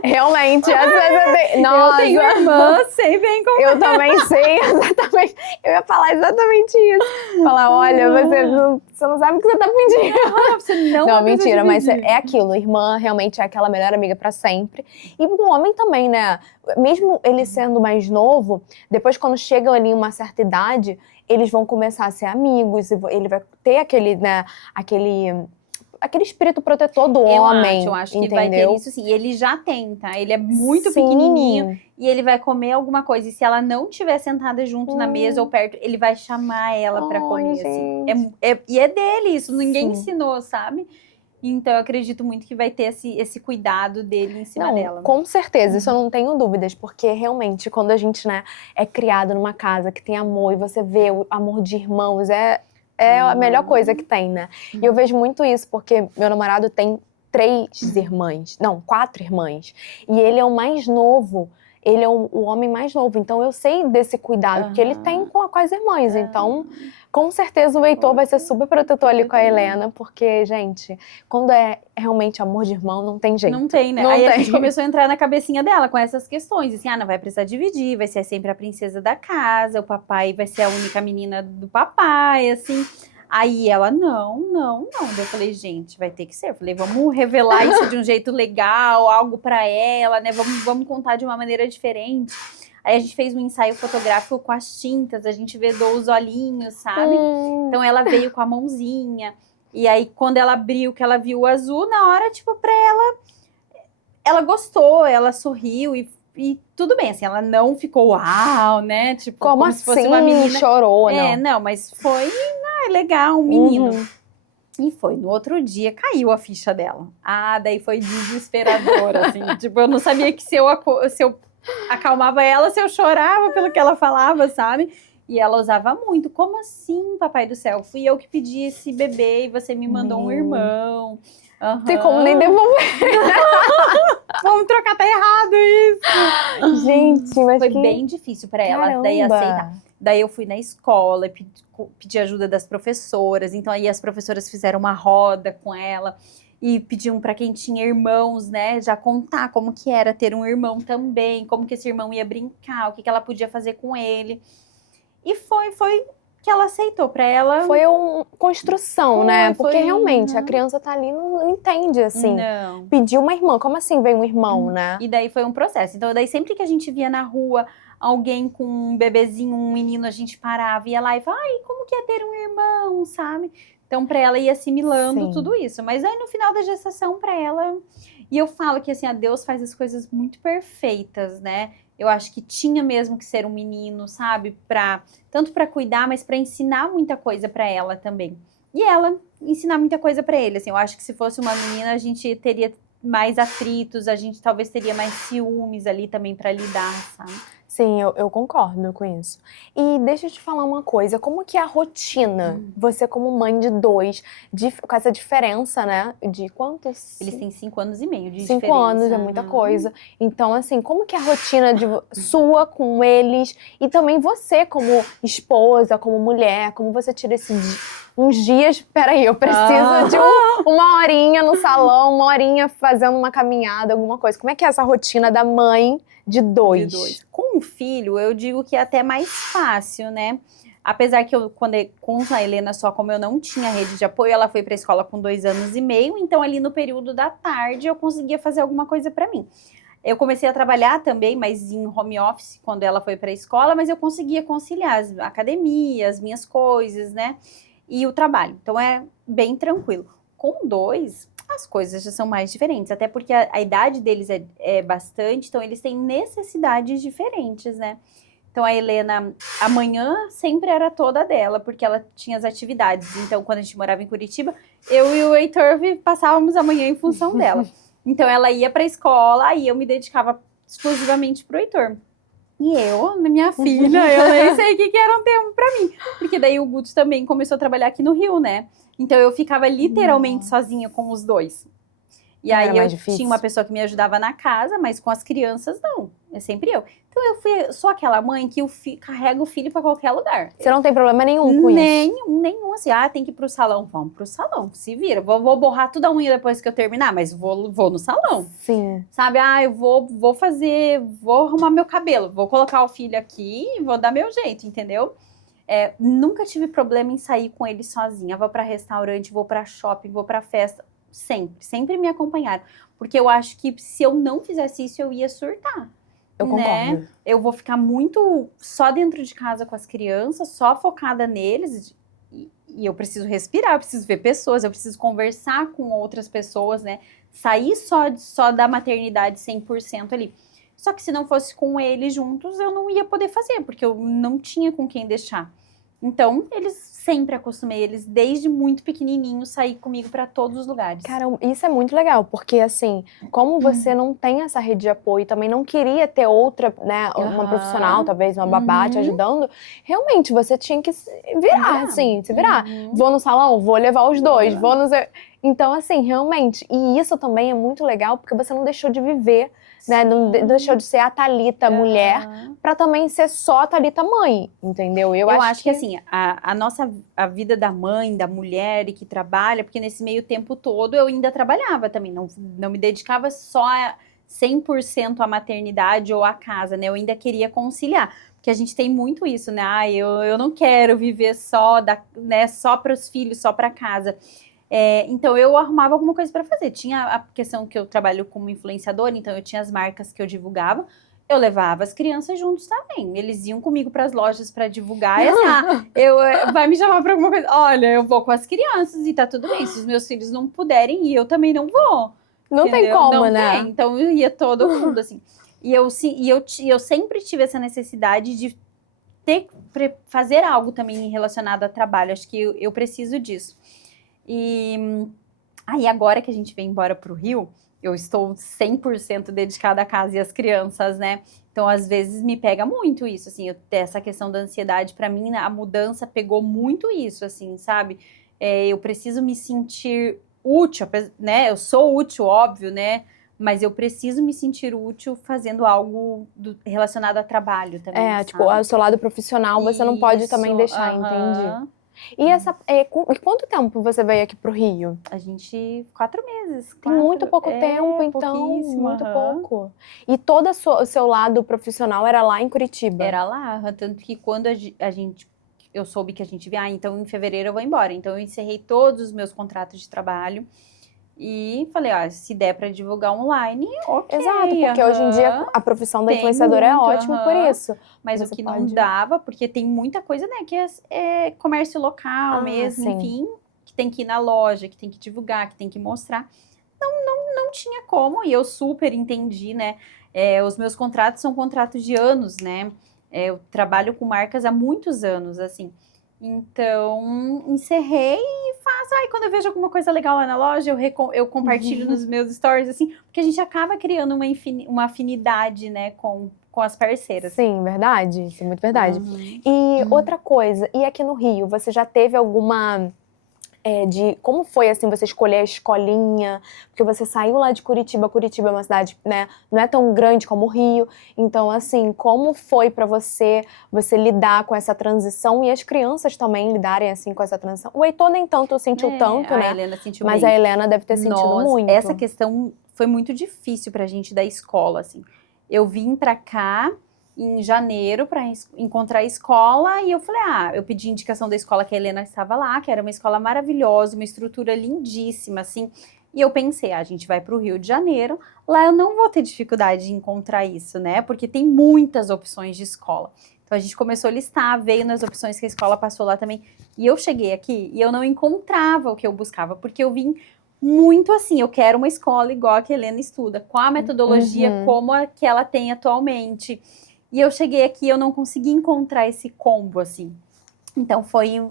Realmente, às vezes Nossa. Eu tenho irmã, sei bem como Eu também sei, exatamente. Eu ia falar exatamente isso. Falar, olha, você não sabe o que você tá pedindo. Você não mentira, mas é aquilo. Irmã realmente é aquela melhor amiga pra sempre. E o homem também, né? Mesmo ele sendo mais novo, depois quando chegam ali em uma certa idade, eles vão começar a ser amigos, e ele vai ter aquele, né, aquele espírito protetor do homem. Eu acho que entendeu? vai ter isso sim. E ele já tem, tá? Ele é muito pequenininho e ele vai comer alguma coisa. E se ela não estiver sentada junto na mesa ou perto, ele vai chamar ela pra comer, assim. E é dele isso, ninguém ensinou, sabe? Então, eu acredito muito que vai ter esse cuidado dele em cima dela. Com certeza, isso eu não tenho dúvidas, porque realmente, quando a gente, né, é criado numa casa que tem amor e você vê o amor de irmãos, é a melhor coisa que tem, né? E eu vejo muito isso, porque meu namorado tem 4 irmãs, e ele é o mais novo. Ele é o homem mais novo, então eu sei desse cuidado, que ele tem com as irmãs. Então, com certeza o Heitor vai ser super protetor ali com a Helena, porque, gente, quando é realmente amor de irmão, não tem jeito. Não tem, né? Aí a gente começou a entrar na cabecinha dela com essas questões, assim, não vai precisar dividir, vai ser sempre a princesa da casa, o papai vai ser a única menina do papai, assim... Aí ela, não. Eu falei, gente, vai ter que ser. Eu falei, vamos revelar isso de um jeito legal, algo pra ela, né? Vamos contar de uma maneira diferente. Aí a gente fez um ensaio fotográfico com as tintas, a gente vedou os olhinhos, sabe? Então ela veio com a mãozinha. E aí, quando ela abriu, que ela viu o azul, na hora, tipo, pra ela gostou, ela sorriu e tudo bem, assim, ela não ficou uau, né? Tipo, como se fosse uma menina. Chorou, não. Não, mas foi... legal, um menino. E foi, no outro dia caiu a ficha dela. Daí foi desesperador, assim. Tipo, eu não sabia que se eu acalmava ela, se eu chorava pelo que ela falava, sabe? E ela usava muito. Como assim, papai do céu? Fui eu que pedi esse bebê e você me mandou um irmão. Tem como nem devolver. Vamos trocar, tá errado isso. Gente, mas foi bem difícil pra ela daí aceitar. Daí eu fui na escola, pedi ajuda das professoras. Então aí as professoras fizeram uma roda com ela e pediam para quem tinha irmãos, né, já contar como que era ter um irmão também, como que esse irmão ia brincar, o que ela podia fazer com ele. E foi que ela aceitou para ela. Foi uma construção, né? Porque realmente a criança tá ali, não entende, assim. Não. Pediu uma irmã, como assim vem um irmão, né? E daí foi um processo. Então daí sempre que a gente via na rua alguém com um bebezinho, um menino, a gente parava, ia lá e falava, como que é ter um irmão, sabe? Então pra ela ir assimilando tudo isso. Mas aí no final da gestação pra ela... E eu falo que assim, Deus faz as coisas muito perfeitas, né? Eu acho que tinha mesmo que ser um menino, sabe? Tanto para cuidar, mas para ensinar muita coisa para ela também. E ela ensinar muita coisa para ele. Assim, eu acho que se fosse uma menina, a gente teria mais atritos, a gente talvez teria mais ciúmes ali também para lidar, sabe? Sim, eu concordo com isso. E deixa eu te falar uma coisa, como que é a rotina? Você como mãe de 2, com essa diferença, né? De quantos? Eles têm 5 anos e meio de 5 diferença. anos, é muita coisa. Então, assim, como que é a rotina sua com eles? E também você como esposa, como mulher, como você tira uns dias... Peraí, eu preciso de uma horinha no salão, uma horinha fazendo uma caminhada, alguma coisa. Como é que é essa rotina da mãe de 2? Com um filho, eu digo que é até mais fácil, né? Apesar que com a Helena só, como eu não tinha rede de apoio, ela foi para a escola com 2 anos e meio, então ali no período da tarde eu conseguia fazer alguma coisa para mim. Eu comecei a trabalhar também, mas em home office, quando ela foi para a escola, mas eu conseguia conciliar a academia, as minhas coisas, né? E o trabalho. Então é bem tranquilo. Com 2, as coisas já são mais diferentes, até porque a idade deles é bastante, então eles têm necessidades diferentes, né? Então a Helena, amanhã sempre era toda dela, porque ela tinha as atividades. Então, quando a gente morava em Curitiba, eu e o Heitor passávamos a manhã em função dela. Então ela ia para a escola e eu me dedicava exclusivamente pro Heitor. E eu, minha filha, eu nem sei o que era um tempo pra mim. Porque daí o Guto também começou a trabalhar aqui no Rio, né? Então eu ficava literalmente sozinha com os 2. E aí eu tinha uma pessoa que me ajudava na casa, mas com as crianças não. É sempre eu. Então eu sou aquela mãe que carrega o filho pra qualquer lugar. Você não tem problema nenhum com isso? Nenhum, assim, tem que ir pro salão. Vamos pro salão, se vira. Vou borrar toda a unha depois que eu terminar, mas vou no salão. Sim. Sabe, eu vou arrumar meu cabelo, vou colocar o filho aqui e vou dar meu jeito, entendeu? Nunca tive problema em sair com ele sozinha. Vou pra restaurante, vou pra shopping, vou pra festa. Sempre me acompanharam. Porque eu acho que se eu não fizesse isso, eu ia surtar. Eu concordo. Eu vou ficar muito só dentro de casa com as crianças, só focada neles. E eu preciso respirar, eu preciso ver pessoas, eu preciso conversar com outras pessoas, né? Sair só da maternidade 100% ali. Só que se não fosse com eles juntos, eu não ia poder fazer, porque eu não tinha com quem deixar. Então, sempre acostumei eles, desde muito pequenininho, sair comigo para todos os lugares. Cara, isso é muito legal, porque assim, como você não tem essa rede de apoio, também não queria ter outra, né, uma profissional, talvez uma babá te ajudando, realmente você tinha que se virar. Vou no salão, vou levar os 2, vou no... Então, assim, realmente, e isso também é muito legal, porque você não deixou de viver, né, não deixou de ser a Thalita mulher, pra também ser só a Thalita mãe, entendeu? Eu acho que assim, a vida da mãe, da mulher e que trabalha, porque nesse meio tempo todo eu ainda trabalhava também, não me dedicava só 100% à maternidade ou à casa, né? Eu ainda queria conciliar, porque a gente tem muito isso, né? Eu não quero viver só para os filhos, só para casa. Então eu arrumava alguma coisa para fazer. Tinha a questão que eu trabalho como influenciadora, então eu tinha as marcas que eu divulgava. Eu levava as crianças juntos também. Eles iam comigo para as lojas para divulgar. E assim, vai me chamar para alguma coisa. Olha, eu vou com as crianças e tá tudo bem. Se os meus filhos não puderem ir, eu também não vou. Não tem como, né? Então eu ia todo mundo assim. E eu sempre tive essa necessidade de fazer algo também relacionado a trabalho. Acho que eu preciso disso. E aí agora que a gente vem embora pro Rio, eu estou 100% dedicada à casa e às crianças, né? Então, às vezes, me pega muito isso, assim, essa questão da ansiedade, pra mim, a mudança pegou muito isso, assim, sabe? Eu preciso me sentir útil, né? Eu sou útil, óbvio, né? Mas eu preciso me sentir útil fazendo algo relacionado a trabalho também, tipo, o seu lado profissional, você não pode também deixar, entendi. E quanto tempo você veio aqui pro Rio? A gente, 4 meses. Tem muito pouco tempo, então, muito pouco. E todo o seu lado profissional era lá em Curitiba? Era lá, tanto que quando eu soube que a gente ia, então em fevereiro eu vou embora. Então eu encerrei todos os meus contratos de trabalho e falei, se der pra divulgar online, ok. Exato, porque hoje em dia a profissão da influenciadora é ótima por isso. Mas o que não dava, porque tem muita coisa, né, que é comércio local mesmo, enfim, que tem que ir na loja, que tem que divulgar, que tem que mostrar. não tinha como, e eu super entendi, né? Os meus contratos são contratos de anos, né? Eu trabalho com marcas há muitos anos, assim. Então, encerrei e faço. Aí, quando eu vejo alguma coisa legal lá na loja, eu compartilho nos meus stories, assim, porque a gente acaba criando uma afinidade, né, com as parceiras. Sim, verdade. Isso é muito verdade. Uhum. E outra coisa, e aqui no Rio, você já teve alguma... como foi, assim, você escolher a escolinha? Porque você saiu lá de Curitiba. Curitiba é uma cidade, né, não é tão grande como o Rio. Então, assim, como foi pra você lidar com essa transição e as crianças também lidarem, assim, com essa transição? O Heitor nem tanto sentiu tanto, A né? Helena sentiu Mas bem. a Helena deve ter sentido muito. Essa questão foi muito difícil pra gente da escola, assim. Eu vim pra cá em janeiro para encontrar a escola e eu falei, eu pedi indicação da escola que a Helena estava lá, que era uma escola maravilhosa, uma estrutura lindíssima, assim. E eu pensei, a gente vai para o Rio de Janeiro, lá eu não vou ter dificuldade de encontrar isso, né? Porque tem muitas opções de escola. Então a gente começou a listar, veio nas opções que a escola passou lá também. E eu cheguei aqui e eu não encontrava o que eu buscava, porque eu vim muito assim, eu quero uma escola igual a que a Helena estuda, com a metodologia como a que ela tem atualmente. E eu cheguei aqui e eu não consegui encontrar esse combo, assim. Então,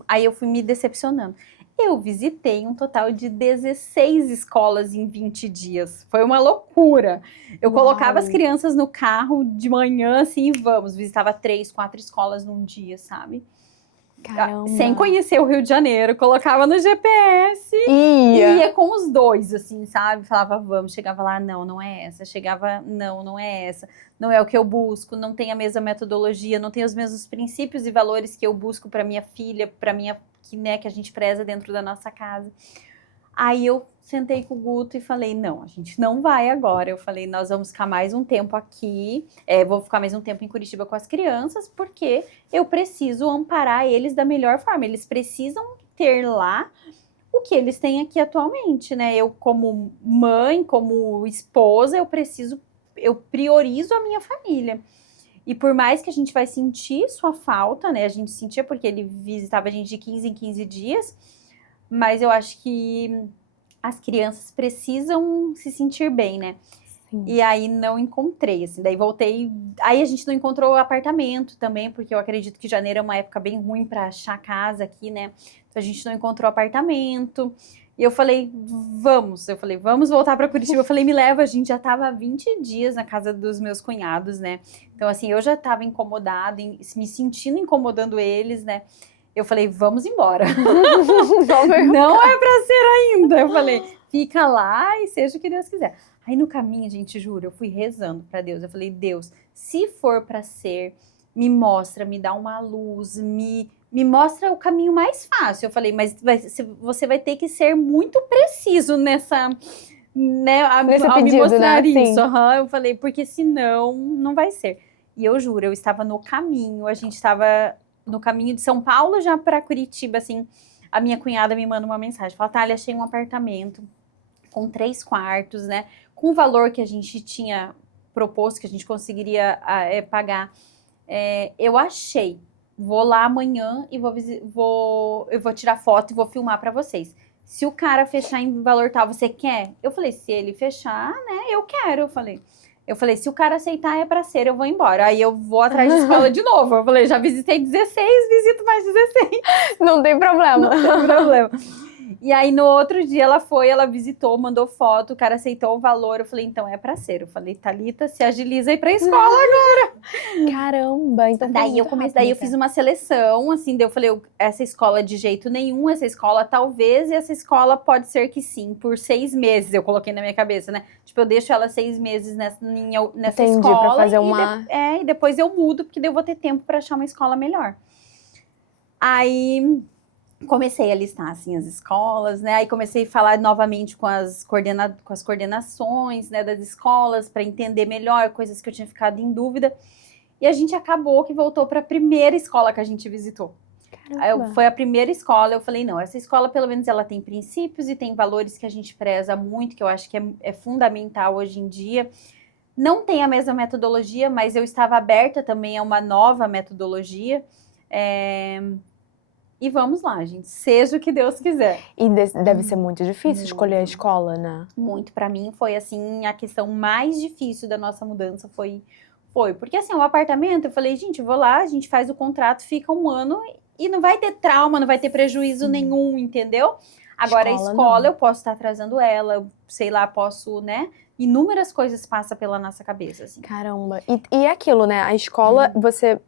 aí eu fui me decepcionando. Eu visitei um total de 16 escolas em 20 dias. Foi uma loucura. Eu colocava as crianças no carro de manhã, assim, e vamos. Visitava 3, 4 escolas num dia, sabe? Caramba. Sem conhecer o Rio de Janeiro, colocava no GPS e ia com os dois, assim, sabe? Falava, vamos, chegava lá, não é essa. Chegava, não é essa. Não é o que eu busco, não tem a mesma metodologia, não tem os mesmos princípios e valores que eu busco para minha filha, para minha, que a gente preza dentro da nossa casa. Aí eu sentei com o Guto e falei, não, a gente não vai agora. Eu falei, nós vamos ficar mais um tempo aqui, vou ficar mais um tempo em Curitiba com as crianças, porque eu preciso amparar eles da melhor forma. Eles precisam ter lá o que eles têm aqui atualmente, né? Eu, como mãe, como esposa, eu priorizo a minha família. E por mais que a gente vai sentir sua falta, né? A gente sentia porque ele visitava a gente de 15 em 15 dias, mas eu acho que as crianças precisam se sentir bem, né? Sim. E aí não encontrei, assim, daí voltei. Aí a gente não encontrou apartamento também, porque eu acredito que janeiro é uma época bem ruim para achar casa aqui, né? Então a gente não encontrou apartamento. E eu falei, vamos voltar para Curitiba. Eu falei, me leva, a gente já tava há 20 dias na casa dos meus cunhados, né? Então, assim, eu já tava incomodada, me sentindo incomodando eles, né? Eu falei, vamos embora. Não é pra ser ainda. Eu falei, fica lá e seja o que Deus quiser. Aí no caminho, gente, juro, eu fui rezando pra Deus. Eu falei, Deus, se for pra ser, me mostra, me dá uma luz, me mostra o caminho mais fácil. Eu falei, mas você vai ter que ser muito preciso nessa, né, nesse ao pedido, me mostrar, né? Isso. Sim. Eu falei, porque senão não vai ser. E eu juro, eu estava no caminho, a gente estava no caminho de São Paulo já para Curitiba, assim, a minha cunhada me manda uma mensagem, fala, Thalia, achei um apartamento com 3 quartos, né, com o valor que a gente tinha proposto, que a gente conseguiria pagar, eu achei, vou lá amanhã e eu vou tirar foto e vou filmar para vocês. Se o cara fechar em valor tal, você quer? Eu falei, se ele fechar, né, eu quero, eu falei, se o cara aceitar é pra ser, eu vou embora. Aí eu vou atrás de escola de novo. Eu falei, já visitei 16, visito mais 16. Não tem problema. Não tem problema. E aí no outro dia ela visitou, mandou foto, o cara aceitou o valor. Eu falei, então é pra ser. Eu falei, Thalita, se agiliza aí pra escola agora. Caramba, então daí eu fiz uma seleção, assim, daí eu falei, essa escola de jeito nenhum, essa escola talvez, e essa escola pode ser que sim, por 6 meses, eu coloquei na minha cabeça, né? Tipo, eu deixo ela 6 meses nessa Entendi, escola pra fazer uma... e depois eu mudo, porque daí eu vou ter tempo pra achar uma escola melhor. Aí comecei a listar, assim, as escolas, né? Aí comecei a falar novamente com as coordenações, né, das escolas, para entender melhor coisas que eu tinha ficado em dúvida. E a gente acabou que voltou para a primeira escola que a gente visitou. Foi a primeira escola, eu falei, não, essa escola pelo menos ela tem princípios e tem valores que a gente preza muito, que eu acho que é fundamental hoje em dia. Não tem a mesma metodologia, mas eu estava aberta também a uma nova metodologia. e vamos lá, gente. Seja o que Deus quiser. E deve ser muito difícil escolher a escola, né? Muito. Pra mim foi, assim, a questão mais difícil da nossa mudança foi. Porque, assim, o apartamento, eu falei, gente, eu vou lá, a gente faz o contrato, fica 1 ano e não vai ter trauma, não vai ter prejuízo nenhum, entendeu? Agora, a escola, eu posso estar atrasando ela, eu, sei lá, posso, né? Inúmeras coisas passam pela nossa cabeça, assim. Caramba. E é aquilo, né? A escola, você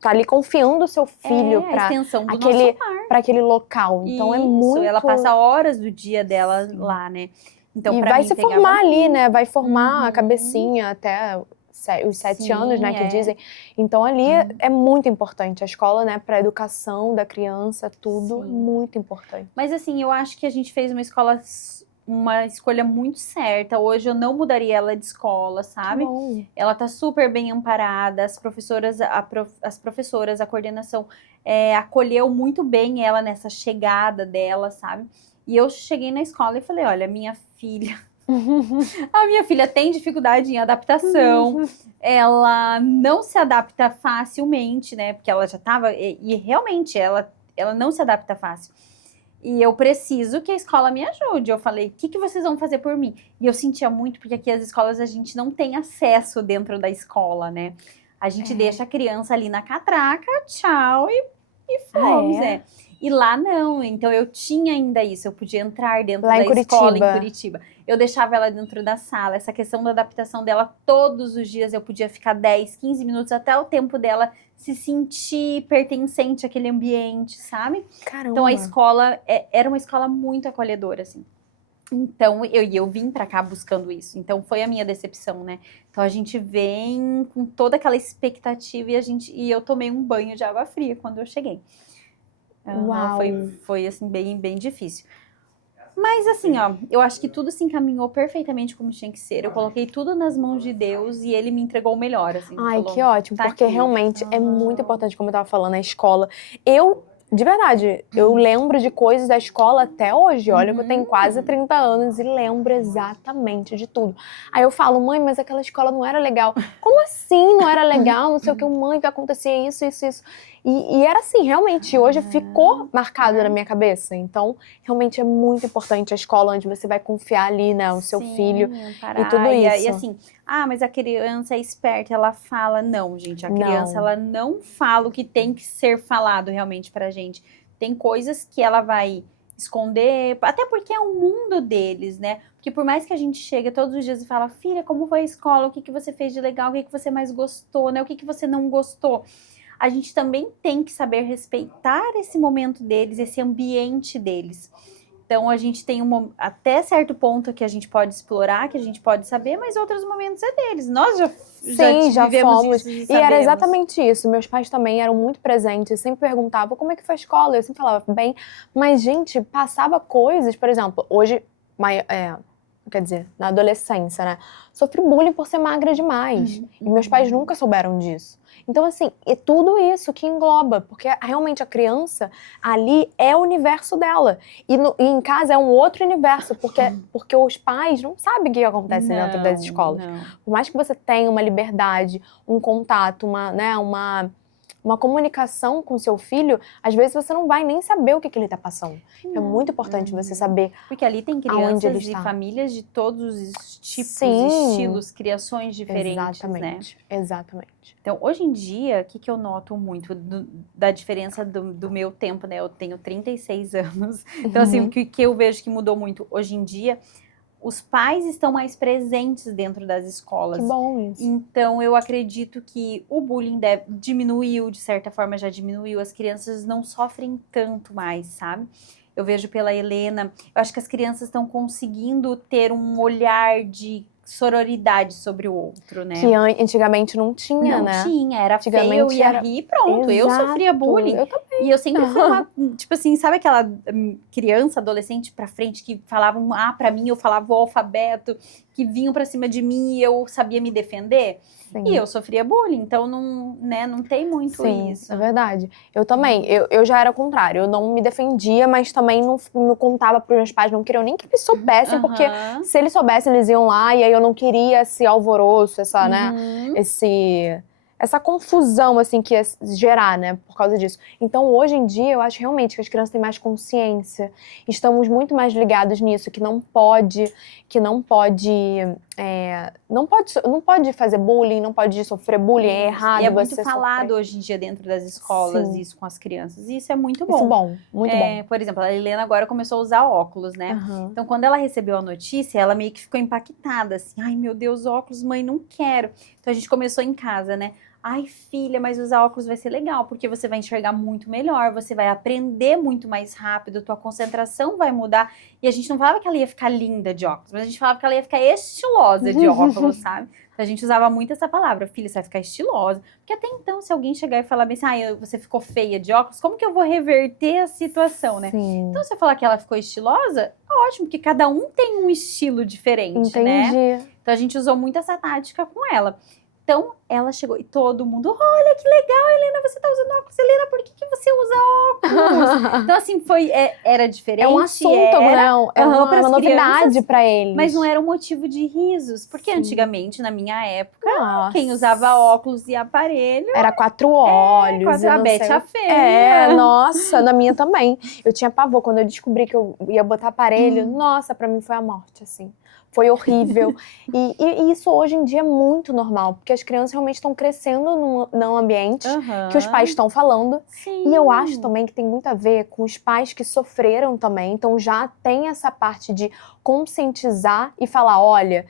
tá ali confiando o seu filho a extensão do aquele, nosso lar. pra aquele local. Então é Isso, muito... ela passa horas do dia dela lá, né? Então, E pra vai mim, se pegava formar ali, muito. né? Vai formar a cabecinha até os 7 Sim, anos, né? Que é. dizem. Então ali é muito importante. A escola, né? Pra educação da criança, tudo Sim. muito importante. Mas assim, eu acho que a gente fez uma escolha muito certa. Hoje eu não mudaria ela de escola, sabe? Que bom. Ela tá super bem amparada, as professoras, a coordenação acolheu muito bem ela nessa chegada dela, sabe? E eu cheguei na escola e falei, olha, a minha filha tem dificuldade em adaptação, ela não se adapta facilmente, né? Porque ela já tava, e realmente ela não se adapta fácil. E eu preciso que a escola me ajude. Eu falei, o que vocês vão fazer por mim? E eu sentia muito, porque aqui as escolas a gente não tem acesso dentro da escola, né? A gente deixa a criança ali na catraca, tchau, e fomos, E lá não, então eu tinha ainda isso, eu podia entrar dentro da escola em Curitiba. Eu deixava ela dentro da sala, essa questão da adaptação dela, todos os dias eu podia ficar 10, 15 minutos, até o tempo dela se sentir pertencente àquele ambiente, sabe? Caramba. Então a escola era uma escola muito acolhedora, assim. Então, eu vim pra cá buscando isso. Então, foi a minha decepção, né? Então, a gente vem com toda aquela expectativa e eu tomei um banho de água fria quando eu cheguei. Uau. Foi assim, bem, bem difícil. Mas assim, ó, eu acho que tudo se encaminhou perfeitamente como tinha que ser. Eu coloquei tudo nas mãos de Deus e Ele me entregou o melhor, assim. Ai, falou, que ótimo, tá porque aqui. realmente é muito importante, como eu tava falando, a escola. De verdade, eu lembro de coisas da escola até hoje. Olha que eu tenho quase 30 anos e lembro exatamente de tudo. Aí eu falo, mãe, mas aquela escola não era legal. Como assim não era legal? Não sei o que, mãe, que acontecia isso, isso, isso. E era assim, realmente, hoje ficou marcado na minha cabeça. Então, realmente é muito importante a escola onde você vai confiar ali, né, o seu filho e tudo isso. E assim, mas a criança é esperta, ela fala. Não, gente, a criança, ela não fala o que tem que ser falado realmente pra gente. Tem coisas que ela vai esconder, até porque é o mundo deles, né? Porque por mais que a gente chegue todos os dias e fala, filha, como foi a escola? O que você fez de legal? O que você mais gostou, né? O que você não gostou? A gente também tem que saber respeitar esse momento deles, esse ambiente deles. Então, a gente tem até certo ponto que a gente pode explorar, que a gente pode saber, mas outros momentos é deles. Nós já vivemos fomos. isso e era exatamente isso. Meus pais também eram muito presentes, sempre perguntavam como é que foi a escola. Eu sempre falava bem, mas, gente, passava coisas, por exemplo, hoje, quer dizer, na adolescência, né? Sofri bullying por ser magra demais. E meus pais nunca souberam disso. Então, assim, é tudo isso que engloba, porque realmente a criança ali é o universo dela. E em casa é um outro universo, porque os pais não sabem o que acontece dentro das escolas. Por mais que você tenha uma liberdade, um contato, uma comunicação com seu filho, às vezes você não vai nem saber o que ele está passando. É muito importante você saber. Porque ali tem crianças e famílias de todos os tipos, estilos, criações diferentes, né? Exatamente. Então, hoje em dia, o que eu noto muito da diferença do meu tempo, né? Eu tenho 36 anos. Então, assim, o que eu vejo que mudou muito hoje em dia, os pais estão mais presentes dentro das escolas. Que bom isso. Então, eu acredito que o bullying diminuiu, de certa forma já diminuiu. As crianças não sofrem tanto mais, sabe? Eu vejo pela Helena, eu acho que as crianças estão conseguindo ter um olhar de sororidade sobre o outro, né? Que antigamente não tinha, né? Não tinha, era feio, eu ia rir, pronto. Exato. Eu sofria bullying. Eu também. E eu sempre fui uma, tipo assim, sabe aquela criança, adolescente pra frente que falavam, pra mim eu falava o alfabeto, que vinham pra cima de mim e eu sabia me defender? Sim. E eu sofria bullying, então não tem muito isso. É verdade. Eu também, eu já era o contrário, eu não me defendia, mas também não contava pros meus pais, não queriam nem que eles soubessem, porque se eles soubessem, eles iam lá, e aí eu não queria esse alvoroço, essa essa confusão, assim, que ia gerar, né, por causa disso. Então, hoje em dia, eu acho realmente que as crianças têm mais consciência, estamos muito mais ligados nisso, que não pode não pode fazer bullying, não pode sofrer bullying, é errado. E é muito você falado sofrer. hoje em dia dentro das escolas, Sim. isso com as crianças, e isso é muito bom. Isso bom, muito bom. Por exemplo, a Helena agora começou a usar óculos, né? Aham. Então, quando ela recebeu a notícia, ela meio que ficou impactada, assim, ai meu Deus, óculos, mãe, não quero. Então, a gente começou em casa, né? Ai, filha, mas usar óculos vai ser legal, porque você vai enxergar muito melhor, você vai aprender muito mais rápido, tua concentração vai mudar. E a gente não falava que ela ia ficar linda de óculos, mas a gente falava que ela ia ficar estilosa de óculos, sabe? Então, a gente usava muito essa palavra, filha, você vai ficar estilosa. Porque até então, se alguém chegar e falar bem assim, ai, você ficou feia de óculos, como que eu vou reverter a situação, né? Sim. Então, se eu falar que ela ficou estilosa, ótimo, porque cada um tem um estilo diferente, né? Entendi. Então, a gente usou muito essa tática com ela. Então, ela chegou e todo mundo, olha que legal, Helena, você tá usando óculos. Helena, por que você usa óculos? Então, assim, era diferente. É um assunto, era, não? É uma novidade pra eles. mas não era um motivo de risos. Porque Sim. Antigamente, na minha época, Nossa. quem usava óculos e aparelho... Era 4 olhos. a Bete a feia. É, nossa, na minha também. Eu tinha pavor. Quando eu descobri que eu ia botar aparelho, nossa, pra mim foi a morte, assim. Foi horrível. E isso hoje em dia é muito normal, porque as crianças realmente estão crescendo num ambiente que os pais estão falando. Sim. E eu acho também que tem muito a ver com os pais que sofreram também. Então já tem essa parte de conscientizar e falar, olha,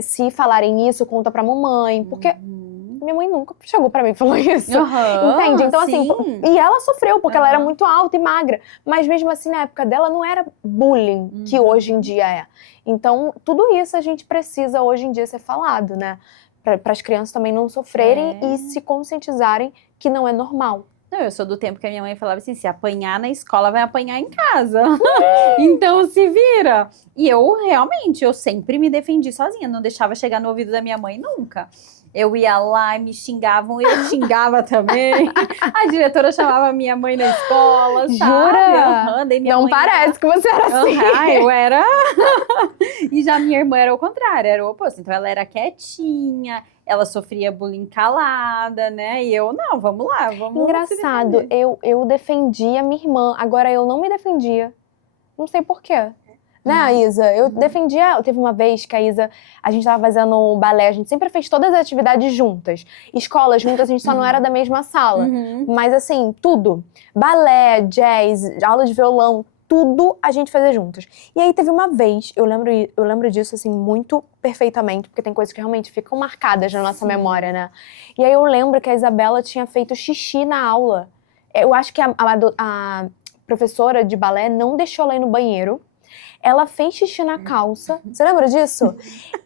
se falarem isso, conta pra mamãe. Porque minha mãe nunca chegou pra mim e falou isso. Entende? Então, assim, e ela sofreu, porque ela era muito alta e magra. Mas mesmo assim, na época dela, não era bullying que hoje em dia é. Então, tudo isso a gente precisa hoje em dia ser falado, né? Para as crianças também não sofrerem e se conscientizarem que não é normal. Não, eu sou do tempo que a minha mãe falava assim, se apanhar na escola, vai apanhar em casa. Então, se vira. E eu sempre me defendi sozinha, não deixava chegar no ouvido da minha mãe nunca. Eu ia lá e me xingavam, eu xingava também. A diretora chamava minha mãe na escola, sabe? Jura? Não parece que você era assim. Eu era. E já minha irmã era o contrário, era o oposto. Então ela era quietinha, ela sofria bullying calada, né? E eu, não, vamos lá, vamos. Engraçado, eu defendia minha irmã, agora eu não me defendia. Não sei por quê. Né, Isa? Eu defendia. Teve uma vez que a gente tava fazendo balé, a gente sempre fez todas as atividades juntas. Escola juntas, a gente só não era da mesma sala. Mas assim, tudo. Balé, jazz, aula de violão, tudo a gente fazia juntas. E aí teve uma vez, eu lembro disso assim muito perfeitamente, porque tem coisas que realmente ficam marcadas na nossa memória, né? E aí eu lembro que a Isabela tinha feito xixi na aula. Eu acho que a professora de balé não deixou ela ir no banheiro. Ela fez xixi na calça. Você lembra disso?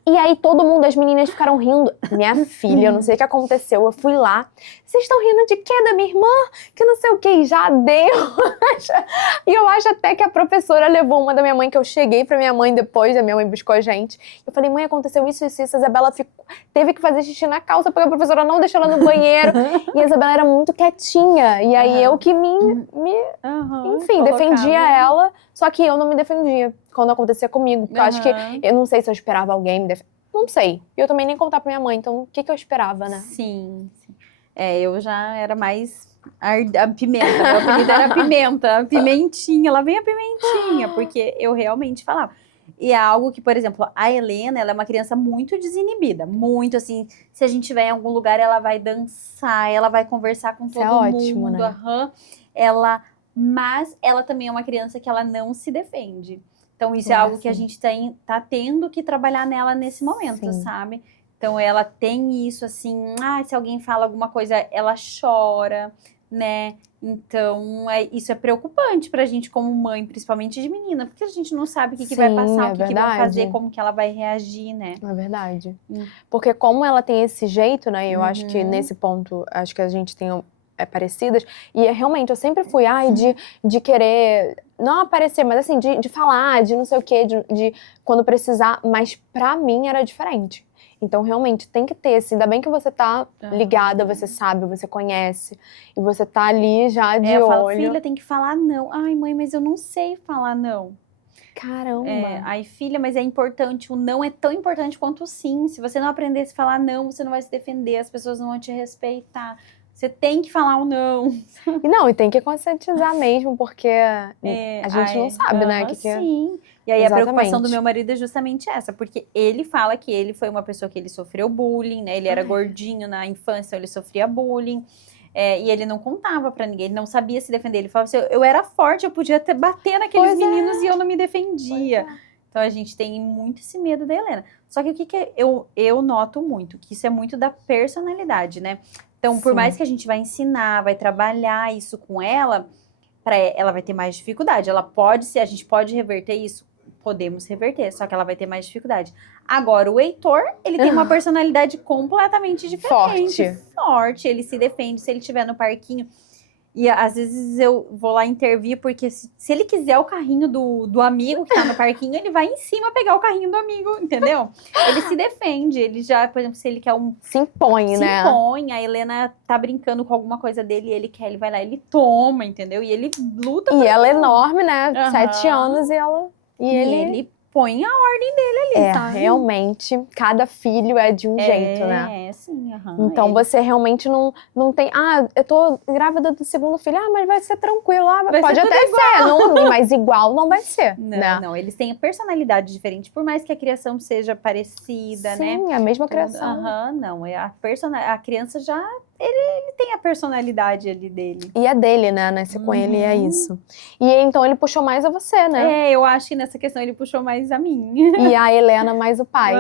E aí todo mundo, as meninas ficaram rindo. Minha filha, eu não sei o que aconteceu. Eu fui lá. Vocês estão rindo de quê? Da minha irmã? Que não sei o que. E já deu. E eu acho até que a professora levou uma da minha mãe, que eu cheguei pra minha mãe depois, a minha mãe buscou a gente. Eu falei, mãe, aconteceu isso, isso, isso. A Isabela teve que fazer xixi na calça porque a professora não deixou ela no banheiro. E a Isabela era muito quietinha. E aí eu que enfim, defendia ela. Só que eu não me defendia quando acontecia comigo. Porque eu acho que, eu não sei se eu esperava alguém me defender. Não sei. E eu também nem contava pra minha mãe. Então, o que eu esperava, né? Sim. Eu já era mais a pimenta. Meu apelido era pimenta. Pimentinha. Lá vem a pimentinha. Porque eu realmente falava. E é algo que, por exemplo, a Helena, ela é uma criança muito desinibida. Muito, assim, se a gente estiver em algum lugar, ela vai dançar, ela vai conversar com todo mundo. Ótimo, né? Mas ela também é uma criança que ela não se defende. Então, isso é algo que a gente tá tendo que trabalhar nela nesse momento, sabe? Então, ela tem isso, assim, se alguém fala alguma coisa, ela chora, né? Então, isso é preocupante pra gente como mãe, principalmente de menina, porque a gente não sabe o que vai passar, o que vai fazer, como que ela vai reagir, né? É verdade. Porque como ela tem esse jeito, né? Eu acho que nesse ponto, acho que a gente tem parecidas. E realmente, eu sempre fui, de querer não aparecer, mas assim, de falar, de não sei o quê, de quando precisar. Mas pra mim era diferente. Então, realmente, tem que ter. Ainda bem que você tá ligada, você sabe, você conhece. E você tá ali já de olho. Eu falo, filha, tem que falar não. Ai, mãe, mas eu não sei falar não. Caramba. Aí, filha, mas é importante, o não é tão importante quanto o sim. Se você não aprender a falar não, você não vai se defender, as pessoas não vão te respeitar. Você tem que falar o não. E tem que conscientizar mesmo, porque a gente não sabe, né? Sim. E aí a preocupação do Exatamente. meu marido é justamente essa, porque ele fala que ele foi uma pessoa que ele sofreu bullying, né? Ele era gordinho na infância, então ele sofria bullying. E ele não contava pra ninguém, ele não sabia se defender. Ele falava assim, eu era forte, eu podia bater naqueles meninos e eu não me defendia. Então a gente tem muito esse medo da Helena. Só que o que eu noto muito, que isso é muito da personalidade, né? Então, por mais que a gente vai ensinar, vai trabalhar isso com ela, ela vai ter mais dificuldade. Ela pode ser, a gente pode reverter isso? Podemos reverter, só que ela vai ter mais dificuldade. Agora, o Heitor, ele tem uma personalidade completamente diferente. Forte, ele se defende se ele estiver no parquinho. E às vezes eu vou lá intervir, porque se ele quiser o carrinho do amigo que tá no parquinho, ele vai em cima pegar o carrinho do amigo, entendeu? Ele se defende, ele já, por exemplo, se ele quer Se impõe, né? Se impõe, a Helena tá brincando com alguma coisa dele, ele quer, ele vai lá, ele toma, entendeu? E ele luta. E ela é enorme, né? 7 anos e ele põe a ordem dele ali, sabe? Realmente, cada filho é de um jeito, né? Sim, Então você realmente não tem, eu tô grávida do segundo filho, mas vai ser tranquilo, pode até ser, mas igual não vai ser, né? Não, eles têm a personalidade diferente, por mais que a criação seja parecida, né? Sim, a mesma criação. Não, a criança já, ele tem a personalidade ali dele. E é dele, né? Nascer com ele é isso. E então ele puxou mais a você, né? Eu acho que nessa questão ele puxou mais a mim. E a Helena mais o pai.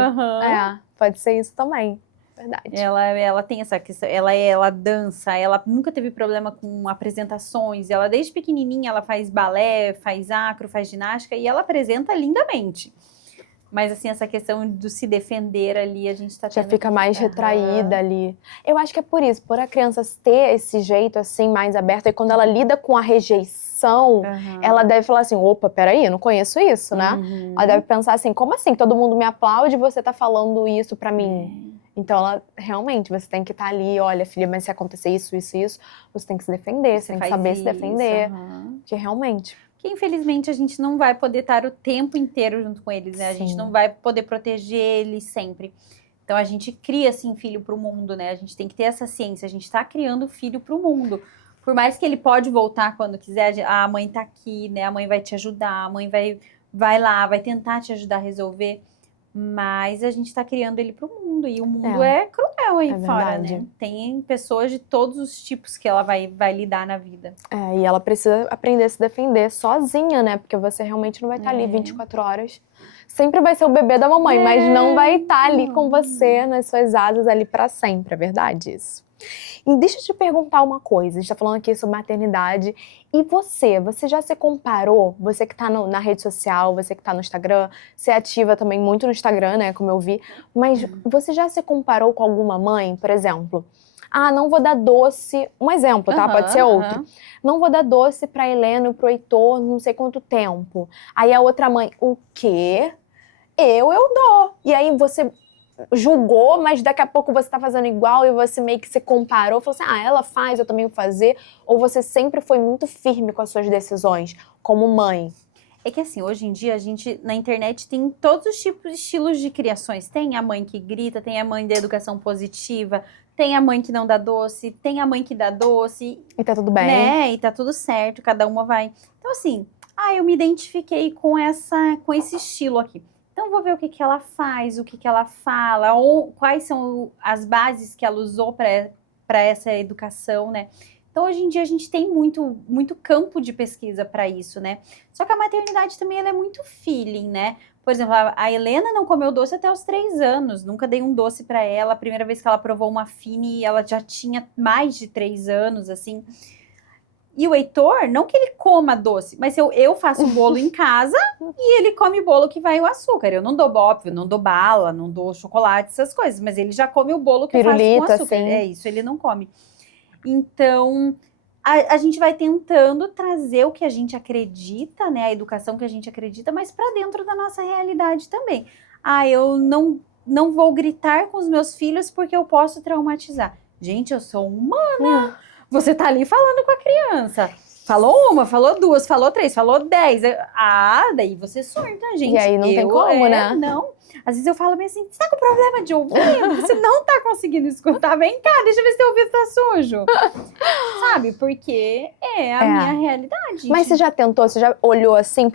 Pode ser isso também. Verdade. Ela tem essa questão, ela dança, ela nunca teve problema com apresentações, ela desde pequenininha ela faz balé, faz acro, faz ginástica e ela apresenta lindamente. Mas assim, essa questão do se defender ali, a gente tá tendo... Já fica mais retraída ali. Eu acho que é por isso, por a criança ter esse jeito assim, mais aberto, e quando ela lida com a rejeição, ela deve falar assim, opa, peraí, eu não conheço isso, né? Ela deve pensar assim, como assim? Todo mundo me aplaude e você tá falando isso pra mim? Então, ela realmente, você tem que estar ali, olha, filha, mas se acontecer isso, você tem que se defender, você tem que saber se defender. Porque realmente... Que infelizmente a gente não vai poder estar o tempo inteiro junto com eles, né? A gente não vai poder proteger eles sempre. Então a gente cria, assim, filho pro mundo, né? A gente tem que ter essa ciência, a gente tá criando filho pro mundo. Por mais que ele pode voltar quando quiser, a mãe tá aqui, né? A mãe vai te ajudar, a mãe vai lá, vai tentar te ajudar a resolver. Mas a gente tá criando ele pro mundo, e o mundo é cruel aí fora, né? Tem pessoas de todos os tipos que ela vai lidar na vida. E ela precisa aprender a se defender sozinha, né? Porque você realmente não vai estar ali 24 horas. Sempre vai ser o bebê da mamãe, mas não vai estar ali com você, nas suas asas ali pra sempre, é verdade isso. E deixa eu te perguntar uma coisa, a gente tá falando aqui sobre maternidade, e você já se comparou, você que tá na rede social, você que tá no Instagram, você é ativa também muito no Instagram, né, como eu vi, mas você já se comparou com alguma mãe, por exemplo? Não vou dar doce, um exemplo, tá? Pode ser outro. Não vou dar doce pra Helena e pro Heitor não sei quanto tempo. Aí a outra mãe, o quê? Eu dou. E aí você julgou, mas daqui a pouco você tá fazendo igual e você meio que se comparou, falou assim, ela faz, eu também vou fazer, ou você sempre foi muito firme com as suas decisões, como mãe? É que assim, hoje em dia a gente, na internet, tem todos os tipos de estilos de criações. Tem a mãe que grita, tem a mãe da educação positiva, tem a mãe que não dá doce, tem a mãe que dá doce. E tá tudo bem. Né? E tá tudo certo, cada uma vai. Então assim, eu me identifiquei com esse estilo aqui. Então, vou ver o que ela faz, o que ela fala, ou quais são as bases que ela usou para essa educação, né? Então, hoje em dia, a gente tem muito campo de pesquisa para isso, né? Só que a maternidade também ela é muito feeling, né? Por exemplo, a Helena não comeu doce até os 3 anos, nunca dei um doce para ela. A primeira vez que ela provou uma Fine, ela já tinha mais de 3 anos, assim. E o Heitor, não que ele coma doce, mas eu faço bolo em casa e ele come bolo que vai o açúcar. Eu não dou, óbvio, não dou bala, não dou chocolate, essas coisas, mas ele já come o bolo que pirulita, eu faço com açúcar. Sim. É isso, ele não come. Então, a gente vai tentando trazer o que a gente acredita, né, a educação que a gente acredita, mas para dentro da nossa realidade também. Eu não vou gritar com os meus filhos porque eu posso traumatizar. Gente, eu sou humana. Você tá ali falando com a criança. Falou uma, falou duas, falou três, falou 10. Daí você surta, gente. E aí não tem como, né? Não. Às vezes eu falo bem assim, você tá com problema de ouvido? Você não tá conseguindo escutar? Vem cá, deixa eu ver se teu ouvido tá sujo. Sabe? Porque é a minha realidade. Mas você já tentou, você já olhou assim?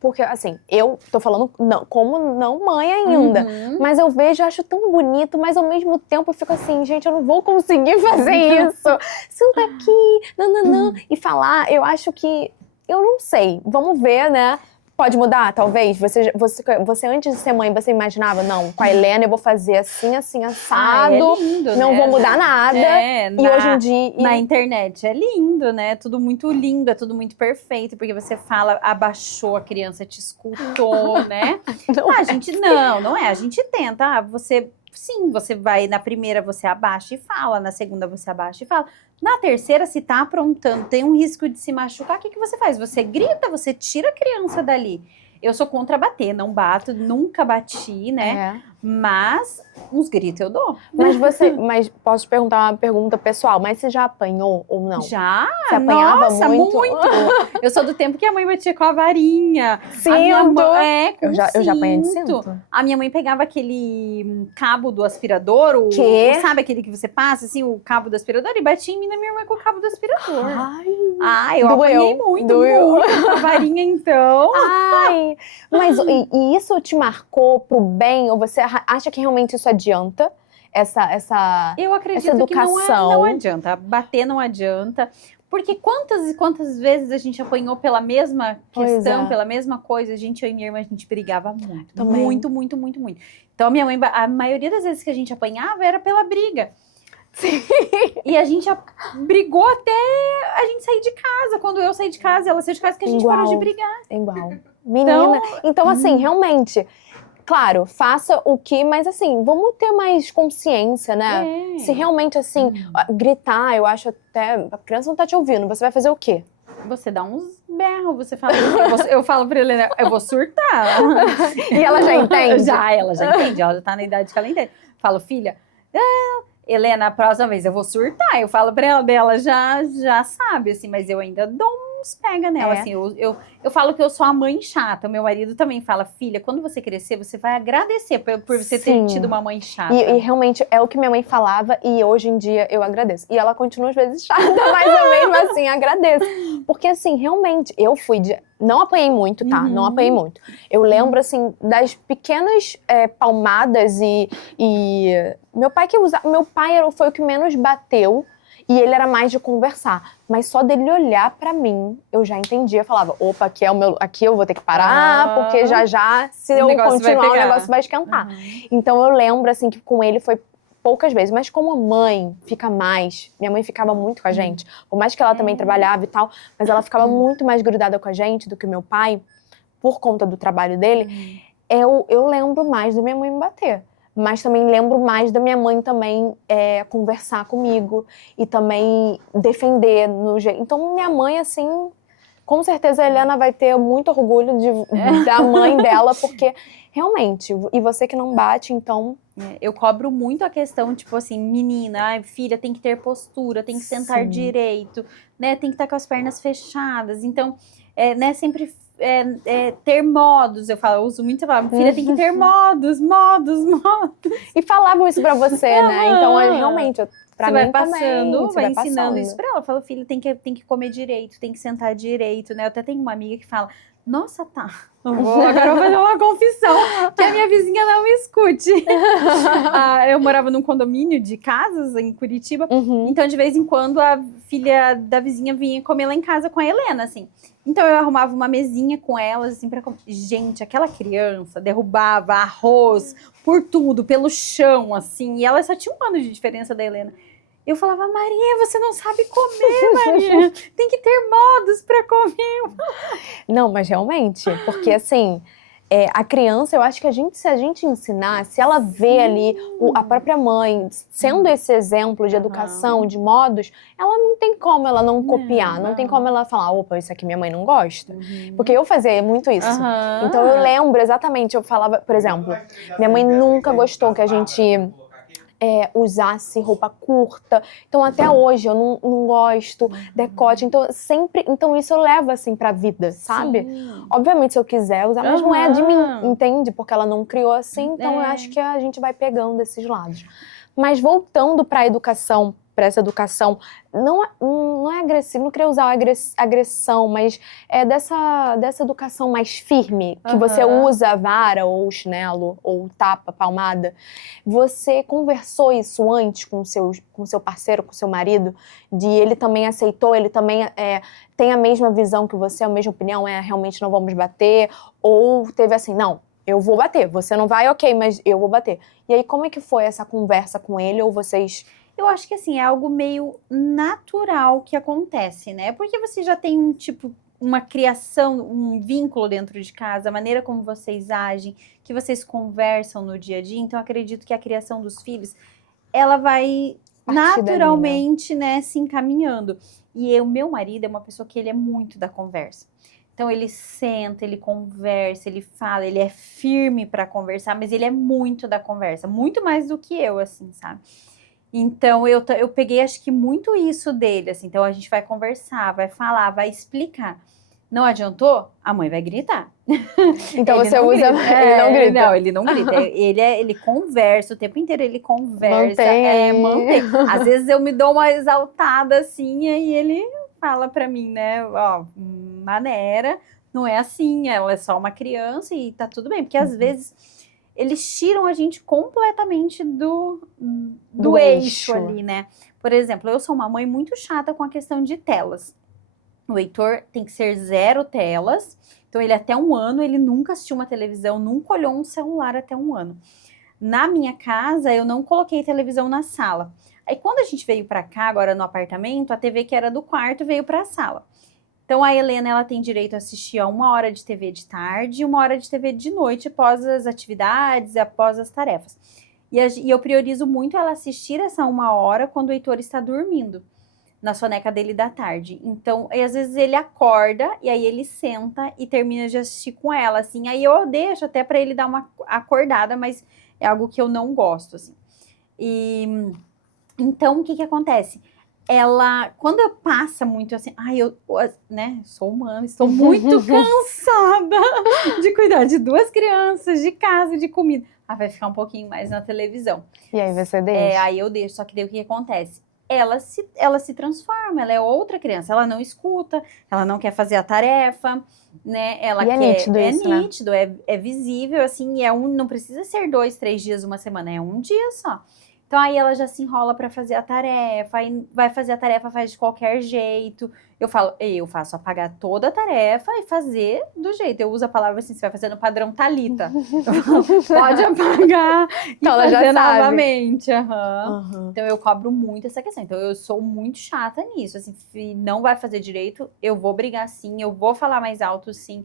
Porque assim, eu tô falando como não mãe ainda. Mas eu vejo, acho tão bonito, mas ao mesmo tempo eu fico assim, gente, eu não vou conseguir fazer isso. Senta aqui, nananã. E falar, eu acho que, eu não sei, vamos ver, né? Pode mudar, talvez? Você antes de ser mãe, você imaginava, não, com a Helena eu vou fazer assim, assim, assado. É lindo, não né? vou mudar nada. E hoje em dia... Na internet é lindo, né? Tudo muito lindo, é tudo muito perfeito. Porque você fala, abaixou, a criança te escutou, né? A gente, não é. A gente tenta, Sim, você vai, na primeira você abaixa e fala, na segunda você abaixa e fala. Na terceira, se tá aprontando, tem um risco de se machucar, o que você faz? Você grita, você tira a criança dali. Eu sou contra bater, não bato, nunca bati, né? Mas uns gritos eu dou. Mas posso te perguntar uma pergunta pessoal, mas você já apanhou ou não? Já? Você apanhava Nossa, muito. Eu sou do tempo que a mãe batia com a varinha. Cinto. A minha mãe, eu já apanhei de cinto. A minha mãe pegava aquele cabo do aspirador, sabe aquele que você passa, assim, o cabo do aspirador, e batia em mim e na minha irmã com o cabo do aspirador. Eu apanhei muito com a varinha, então. Mas e isso te marcou pro bem? Ou você acha que realmente isso adianta? Eu acredito essa educação? Que não adianta. Bater não adianta. Porque quantas e quantas vezes a gente apanhou pela mesma questão, pela mesma coisa? Eu e minha irmã, a gente brigava muito. Também. Muito. Então, a minha mãe, a maioria das vezes que a gente apanhava era pela briga. Sim. E a gente brigou até a gente sair de casa. Quando eu saí de casa, ela saiu de casa, que a gente parou de brigar. Igual. Menina. Então assim, realmente... Claro, faça o que, mas assim, vamos ter mais consciência, né? Se realmente, assim, gritar, eu acho até... A criança não tá te ouvindo, você vai fazer o quê? Você dá uns berros, você fala assim, eu falo pra Helena, eu vou surtar. E ela já entende? Ela já entende, ela já tá na idade que ela entende. Falo, filha, Helena, a próxima vez eu vou surtar. Eu falo pra ela já sabe, assim, mas eu ainda dou uns pega nela, assim. Eu falo que eu sou a mãe chata. O meu marido também fala, filha, quando você crescer, você vai agradecer por você ter tido uma mãe chata. E realmente é o que minha mãe falava e hoje em dia eu agradeço. E ela continua às vezes chata, mas eu mesmo assim agradeço. Porque assim, realmente, eu não apanhei muito, tá? Não apanhei muito. Eu lembro, assim, das pequenas palmadas e... Meu pai foi o que menos bateu. E ele era mais de conversar. Mas só dele olhar pra mim, eu já entendia. Falava, opa, aqui eu vou ter que parar, porque já, se eu continuar, o negócio vai esquentar. Então eu lembro, assim, que com ele foi poucas vezes. Mas como a mãe fica mais... Minha mãe ficava muito com a gente. Por mais que ela também trabalhava e tal. Mas ela ficava muito mais grudada com a gente do que o meu pai. Por conta do trabalho dele. Eu lembro mais da minha mãe me bater. Mas também lembro mais da minha mãe também conversar comigo e também defender no jeito. Então, minha mãe, assim, com certeza a Helena vai ter muito orgulho da mãe dela, porque realmente, e você que não bate, então... Eu cobro muito a questão, tipo assim, menina, filha, tem que ter postura, tem que sentar direito, né? Tem que estar com as pernas fechadas. Então, né, sempre... ter modos, eu uso muito, filha, tem que ter modos. E falavam isso pra você, né? Então, realmente, pra você mim vai passando, também, vai ensinando isso pra ela. Fala, filha, tem que comer direito, tem que sentar direito, né? Eu até tenho uma amiga que fala, nossa, tá, agora eu vou fazer uma confissão, que a minha vizinha não me escute. Eu morava num condomínio de casas em Curitiba, então de vez em quando a filha da vizinha vinha comer lá em casa com a Helena, assim. Então eu arrumava uma mesinha com elas, assim, pra comer. Gente, aquela criança derrubava arroz por tudo, pelo chão, assim, e ela só tinha 1 ano de diferença da Helena. Eu falava, Maria, você não sabe comer, Maria. Tem que ter modos pra comer. Não, mas realmente, porque assim, a criança, eu acho que se a gente ensinar, se ela vê ali a própria mãe sendo esse exemplo de educação, de modos, ela não tem como ela não copiar, não tem como ela falar, opa, isso aqui minha mãe não gosta. Porque eu fazia muito isso. Então eu lembro exatamente, eu falava, por exemplo, minha mãe nunca gostou que a gente usasse roupa curta. Então, até hoje, eu não gosto, decote. Então isso eu levo, assim, pra vida, sabe? Sim. Obviamente, se eu quiser usar, mas não é de mim, Aham. entende? Porque ela não criou assim, então eu acho que a gente vai pegando esses lados. Mas voltando pra educação, pra essa educação, não é agressivo, não queria usar agressão, mas é dessa educação mais firme, que você Aham. usa a vara, ou o chinelo, ou tapa, palmada. Você conversou isso antes com o seu parceiro, com o seu marido, de ele também aceitou, ele também tem a mesma visão que você, a mesma opinião, realmente não vamos bater, ou teve assim, não, eu vou bater, você não vai, ok, mas eu vou bater. E aí, como é que foi essa conversa com ele, ou vocês... Eu acho que assim, é algo meio natural que acontece, né? Porque você já tem uma criação, um vínculo dentro de casa, a maneira como vocês agem, que vocês conversam no dia a dia. Então, eu acredito que a criação dos filhos, ela vai Partir dali, naturalmente, né, se encaminhando. E o meu marido é uma pessoa que ele é muito da conversa. Então, ele senta, ele conversa, ele fala, ele é firme para conversar, mas ele é muito da conversa, muito mais do que eu, assim, sabe? Então, eu peguei, acho que muito isso dele, assim. Então, a gente vai conversar, vai falar, vai explicar. Não adiantou? A mãe vai gritar. Então Ele você não usa... grita. Ele não grita. Não, ele não grita. Ele conversa o tempo inteiro, ele conversa. Mantém aí. Mantém. Às vezes eu me dou uma exaltada assim, e ele fala pra mim, né? Ó, maneira, não é assim, ela é só uma criança e tá tudo bem. Porque às vezes eles tiram a gente completamente do eixo ali, né? Por exemplo, eu sou uma mãe muito chata com a questão de telas. O Heitor tem que ser 0 telas. Então, ele até 1 ano, ele nunca assistiu uma televisão, nunca olhou um celular até 1 ano. Na minha casa, eu não coloquei televisão na sala. Aí, quando a gente veio pra cá, agora no apartamento, a TV que era do quarto veio pra sala. Então, a Helena, ela tem direito a assistir a 1 hora de TV de tarde e 1 hora de TV de noite, após as atividades, após as tarefas. E eu priorizo muito ela assistir essa 1 hora quando o Heitor está dormindo, na soneca dele da tarde. Então, às vezes ele acorda e aí ele senta e termina de assistir com ela, assim. Aí eu deixo até para ele dar uma acordada, mas é algo que eu não gosto, assim. E então, o que acontece? Ela, quando passa muito assim, eu sou humana, estou muito cansada de cuidar de 2 crianças, de casa, de comida. Vai ficar um pouquinho mais na televisão. E aí você deixa? Aí eu deixo, só que daí o que acontece? Ela se transforma, ela é outra criança, ela não escuta, ela não quer fazer a tarefa, né? Ela quer, nítido isso, nítido, né? É visível, assim, não precisa ser 2, 3 dias, 1 semana, é 1 dia só. Então, aí ela já se enrola para fazer a tarefa, aí vai fazer a tarefa, faz de qualquer jeito. Eu faço apagar toda a tarefa e fazer do jeito. Eu uso a palavra assim, você vai fazer no padrão Thalita. Pode apagar então, e ela fazer já novamente. Então, eu cobro muito essa questão. Então, eu sou muito chata nisso. Assim, se não vai fazer direito, eu vou brigar sim, eu vou falar mais alto sim,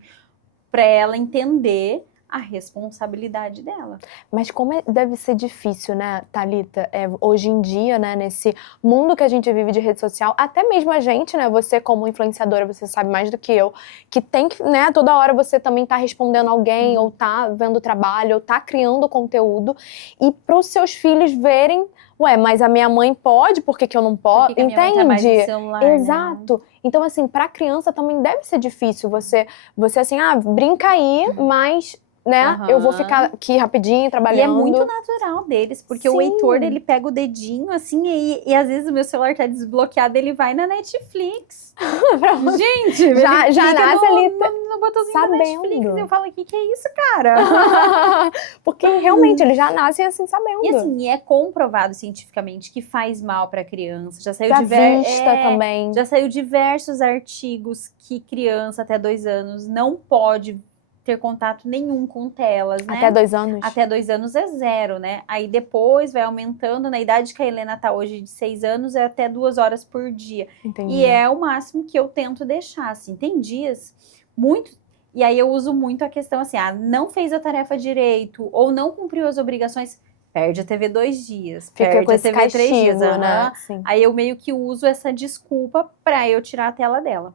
para ela entender a responsabilidade dela. Mas como deve ser difícil, né, Thalita, hoje em dia, né, nesse mundo que a gente vive de rede social, até mesmo a gente, né, você como influenciadora, você sabe mais do que eu, que tem que, né, toda hora você também tá respondendo alguém, ou tá vendo trabalho, ou tá criando conteúdo, e pros seus filhos verem, mas a minha mãe pode, por que eu não posso? Porque a minha mãe tá mais no celular, exato. Né? Então, assim, pra criança também deve ser difícil você assim, brinca aí, mas... né? Eu vou ficar aqui rapidinho, trabalhando. E é muito natural deles, porque Sim. o Heitor, ele pega o dedinho, assim, e às vezes o meu celular tá desbloqueado, ele vai na Netflix. Gente, já nasce ali no botãozinho sabendo. da Netflix, e eu falo, o que é isso, cara? Porque realmente, eles já nascem assim, sabendo. E assim, é comprovado cientificamente que faz mal pra criança. Já saiu também. Já saiu diversos artigos que criança até 2 anos não pode ter contato nenhum com telas, né? Até 2 anos? Até 2 anos é 0, né? Aí depois vai aumentando, na idade que a Helena tá hoje, de 6 anos, é até 2 horas por dia. Entendi. E é o máximo que eu tento deixar, assim. Tem dias muito... E aí eu uso muito a questão assim, não fez a tarefa direito, ou não cumpriu as obrigações, perde a TV 2 dias, fica perde a TV castigo, 3 dias. Né? Aí eu meio que uso essa desculpa pra eu tirar a tela dela.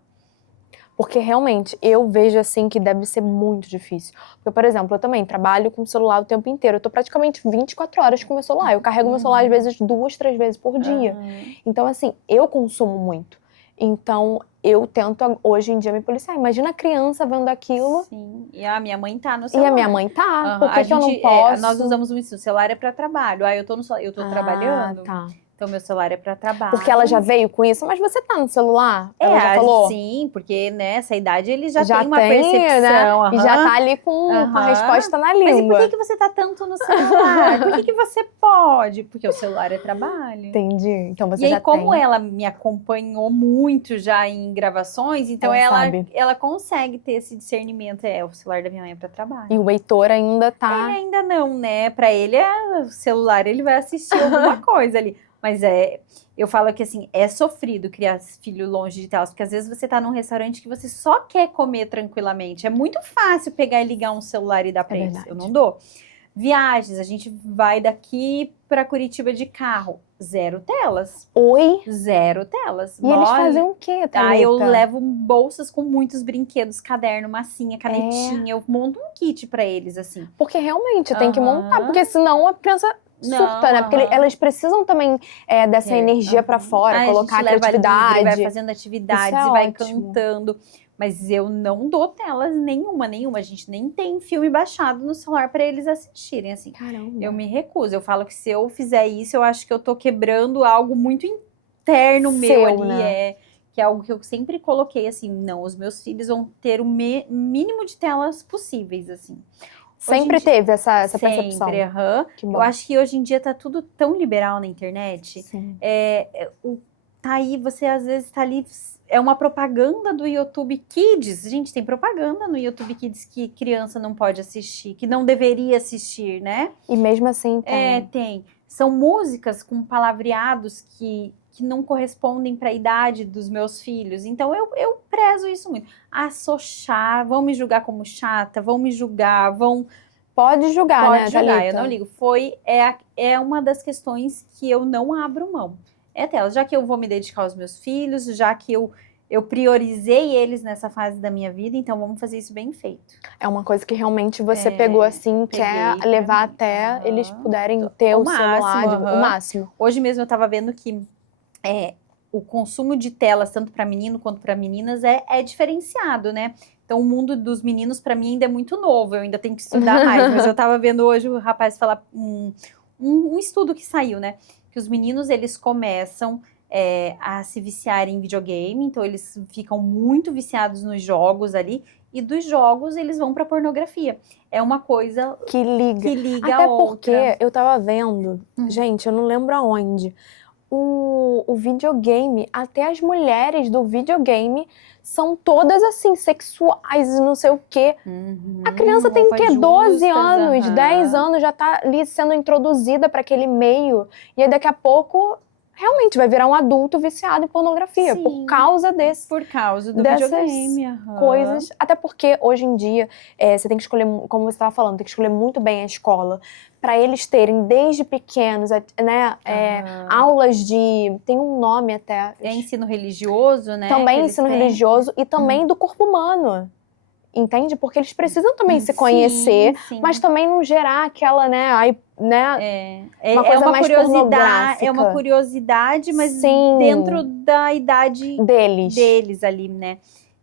Porque realmente, eu vejo assim que deve ser muito difícil. Porque, por exemplo, eu também trabalho com o celular o tempo inteiro. Eu tô praticamente 24 horas com o meu celular. Eu carrego meu celular às vezes 2, 3 vezes por dia. Então, assim, eu consumo muito. Então, eu tento hoje em dia me policiar. Imagina a criança vendo aquilo. Sim, e a minha mãe tá no E celular. a minha mãe tá. Aham. Por que, que eu não posso? Nós usamos isso, o celular é para trabalho. Eu tô trabalhando, Tá. então meu celular é para trabalho. Porque ela já veio com isso, mas você tá no celular? Ela já falou? Sim, porque nessa idade ele já Já tem uma tem, percepção. né? E já tá ali com a resposta na língua. Mas e por que você tá tanto no celular? Por que você pode? Porque o celular é trabalho. Entendi. Então você E aí, já como tem. ela me acompanhou muito já em gravações, então Sabe. ela consegue ter esse discernimento. O celular da minha mãe é para trabalho. E o Heitor ainda tá... Ele ainda não, né? Pra ele, o celular, ele vai assistir alguma coisa ali. Mas eu falo que assim, é sofrido criar filho longe de telas, porque às vezes você tá num restaurante que você só quer comer tranquilamente. É muito fácil pegar e ligar um celular e dar pra eles. verdade. Eu não dou. Viagens, a gente vai daqui pra Curitiba de carro. 0 telas. Oi? 0 telas. E eles fazem o quê, Thalita? Eu levo bolsas com muitos brinquedos, caderno, massinha, canetinha. Eu monto um kit pra eles, assim. Porque realmente tem que montar, porque senão a criança surta, né? Porque elas precisam também dessa energia pra fora, colocar a criatividade. Livre, vai fazendo atividades Isso é e vai ótimo. cantando. Mas eu não dou telas nenhuma. A gente nem tem filme baixado no celular pra eles assistirem, assim. Caramba. Eu me recuso. Eu falo que se eu fizer isso, eu acho que eu tô quebrando algo muito interno meu ali, né? Que é algo que eu sempre coloquei, assim, não, os meus filhos vão ter o mínimo de telas possíveis, assim. Sempre teve essa percepção. Sempre, Que bom. Eu acho que hoje em dia tá tudo tão liberal na internet. Sim. Tá aí, você às vezes tá ali, é uma propaganda do YouTube Kids. Gente, tem propaganda no YouTube Kids que criança não pode assistir, que não deveria assistir, né? E mesmo assim tem. Tem. São músicas com palavreados que não correspondem para a idade dos meus filhos. Então, eu prezo isso muito. Sou chata, vão me julgar como chata, vão me julgar, vão... Pode julgar, Pode né, julgar, Thalita? eu não ligo. É uma das questões que eu não abro mão. Tela, já que eu vou me dedicar aos meus filhos, já que eu priorizei eles nessa fase da minha vida, então vamos fazer isso bem feito. É uma coisa que realmente você pegou assim, quer levar até eles puderem ter o celular, o máximo. Hoje mesmo eu tava vendo que o consumo de telas, tanto para menino quanto para meninas, é diferenciado, né? Então, o mundo dos meninos, para mim, ainda é muito novo, eu ainda tenho que estudar mais. Mas eu tava vendo hoje o rapaz falar um estudo que saiu, né? Que os meninos, eles começam a se viciar em videogame, então eles ficam muito viciados nos jogos ali, e dos jogos eles vão pra pornografia. É uma coisa que liga Até a outra. Porque eu tava vendo, gente, eu não lembro aonde, o videogame, até as mulheres do videogame são todas assim, sexuais e não sei o quê. A criança tem que 12 anos, 10 anos, já tá ali sendo introduzida para aquele meio. E aí daqui a pouco, realmente vai virar um adulto viciado em pornografia. Sim, por causa por causa do dessas videogame. coisas. Até porque hoje em dia, você tem que escolher, como você estava falando, tem que escolher muito bem a escola. Para eles terem desde pequenos, né, aulas de... Tem um nome até. Ensino religioso, né? Também ensino religioso e também do corpo humano. Entende? Porque eles precisam também se conhecer, mas também não gerar aquela, né? Uma coisa mais curiosidade. É uma curiosidade, mas dentro da idade deles ali, né?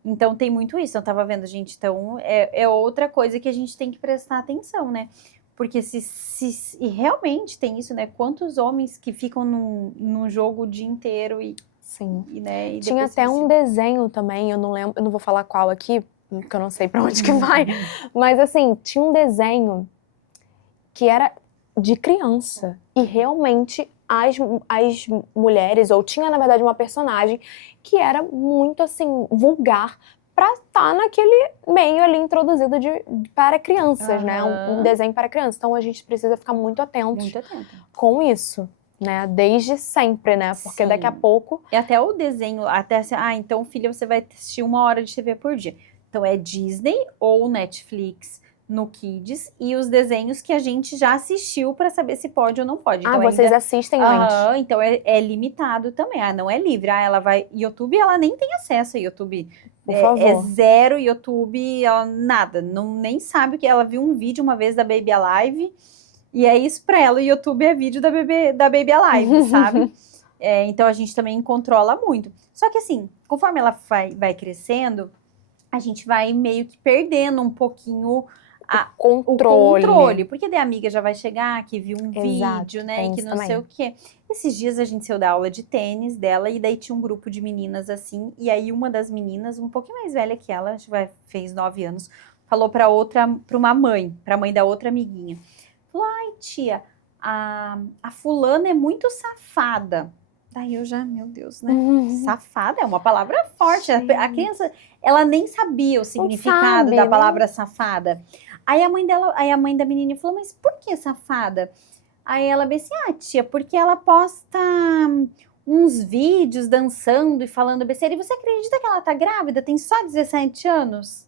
Então tem muito isso. Eu tava vendo, gente. Então é outra coisa que a gente tem que prestar atenção, né? Porque e realmente tem isso, né? Quantos homens que ficam num jogo o dia inteiro Sim. Né? E tinha até um desenho também, eu não lembro, eu não vou falar qual aqui, porque eu não sei pra onde que vai. Mas assim, tinha um desenho que era de criança. E realmente as mulheres, ou tinha na verdade uma personagem que era muito assim, vulgar, pra estar naquele meio ali introduzido para crianças, né? Um desenho para crianças. Então a gente precisa ficar muito atento com isso, né? Desde sempre, né? Porque daqui a pouco... E até o desenho, então filha, você vai assistir 1 hora de TV por dia. Então é Disney ou Netflix. no Kids e os desenhos que a gente já assistiu para saber se pode ou não pode. Então, vocês assistem antes. Então é limitado também. Não é livre. Ela vai... YouTube, ela nem tem acesso a YouTube. Por favor. É zero YouTube, ela nada. Nem sabe o que. Ela viu um vídeo uma vez da Baby Alive e é isso pra ela. O YouTube é vídeo da Baby Alive, sabe? Então a gente também controla muito. Só que assim, conforme ela vai crescendo, a gente vai meio que perdendo um pouquinho o controle. Porque daí a amiga já vai chegar, que viu um vídeo, né? Que não sei o quê. Esses dias a gente saiu da aula de tênis dela e daí tinha um grupo de meninas assim. E aí uma das meninas, um pouquinho mais velha que ela, fez 9 anos, falou pra uma mãe, pra mãe da outra amiguinha. Falou, ai tia, a fulana é muito safada. Daí eu já, meu Deus, né? Safada é uma palavra forte. A criança, ela nem sabia o significado da palavra safada. Aí a mãe da menina falou, mas por que safada? Aí ela disse, tia, porque ela posta uns vídeos dançando e falando besteira. E você acredita que ela tá grávida? Tem só 17 anos?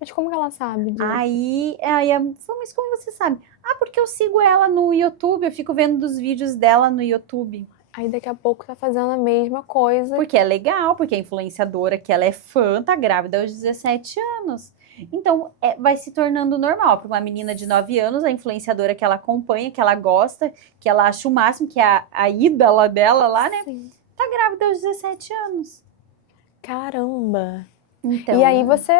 Mas como que ela sabe disso? Aí ela falou, mas como você sabe? Porque eu sigo ela no YouTube, eu fico vendo os vídeos dela no YouTube. Aí daqui a pouco tá fazendo a mesma coisa. Porque é legal, porque a influenciadora que ela é fã, tá grávida aos 17 anos. Então, vai se tornando normal. Para uma menina de 9 anos, a influenciadora que ela acompanha, que ela gosta, que ela acha o máximo, que é a ídola dela lá, né? Sim. Tá grávida aos 17 anos. Caramba! Então, e aí você,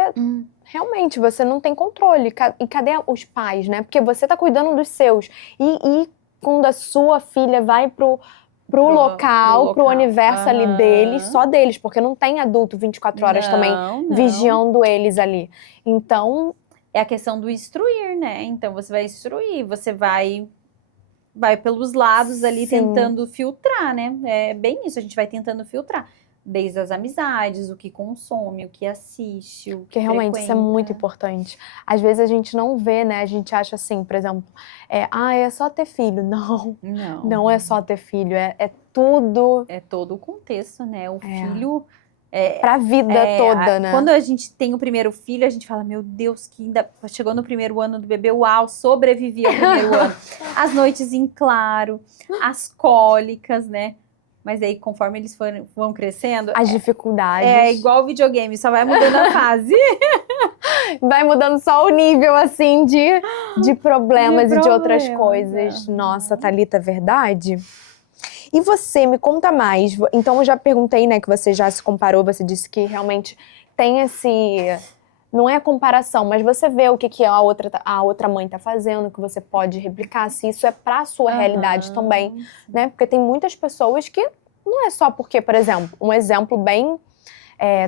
realmente, você não tem controle. E cadê os pais, né? Porque você tá cuidando dos seus. E quando a sua filha vai pro local, pro universo ali deles, só deles, porque não tem adulto 24 horas também vigiando eles ali. Então, é a questão do instruir, né? Então, você vai instruir, você vai pelos lados ali tentando filtrar, né? É bem isso, a gente vai tentando filtrar. Desde as amizades, o que consome, o que assiste, o que porque realmente isso é muito importante. Às vezes a gente não vê, né? A gente acha assim, por exemplo, é só ter filho. Não é só ter filho, é tudo. É todo o contexto, né? O filho... pra vida toda, né? Quando a gente tem o primeiro filho, a gente fala, meu Deus, que ainda chegou no primeiro ano do bebê, uau, sobrevivi ao primeiro ano. As noites em claro, as cólicas, né? Mas aí, conforme eles vão crescendo... As dificuldades. É igual videogame, só vai mudando a fase. Vai mudando só o nível, assim, de problemas e de outras coisas. Nossa, Thalita, verdade? E você, me conta mais. Então, eu já perguntei, né, que você já se comparou, você disse que realmente tem esse... Não é a comparação, mas você vê o que a outra mãe tá fazendo, que você pode replicar, se isso é pra sua realidade também, né? Porque tem muitas pessoas que não é só porque, por exemplo, um exemplo bem...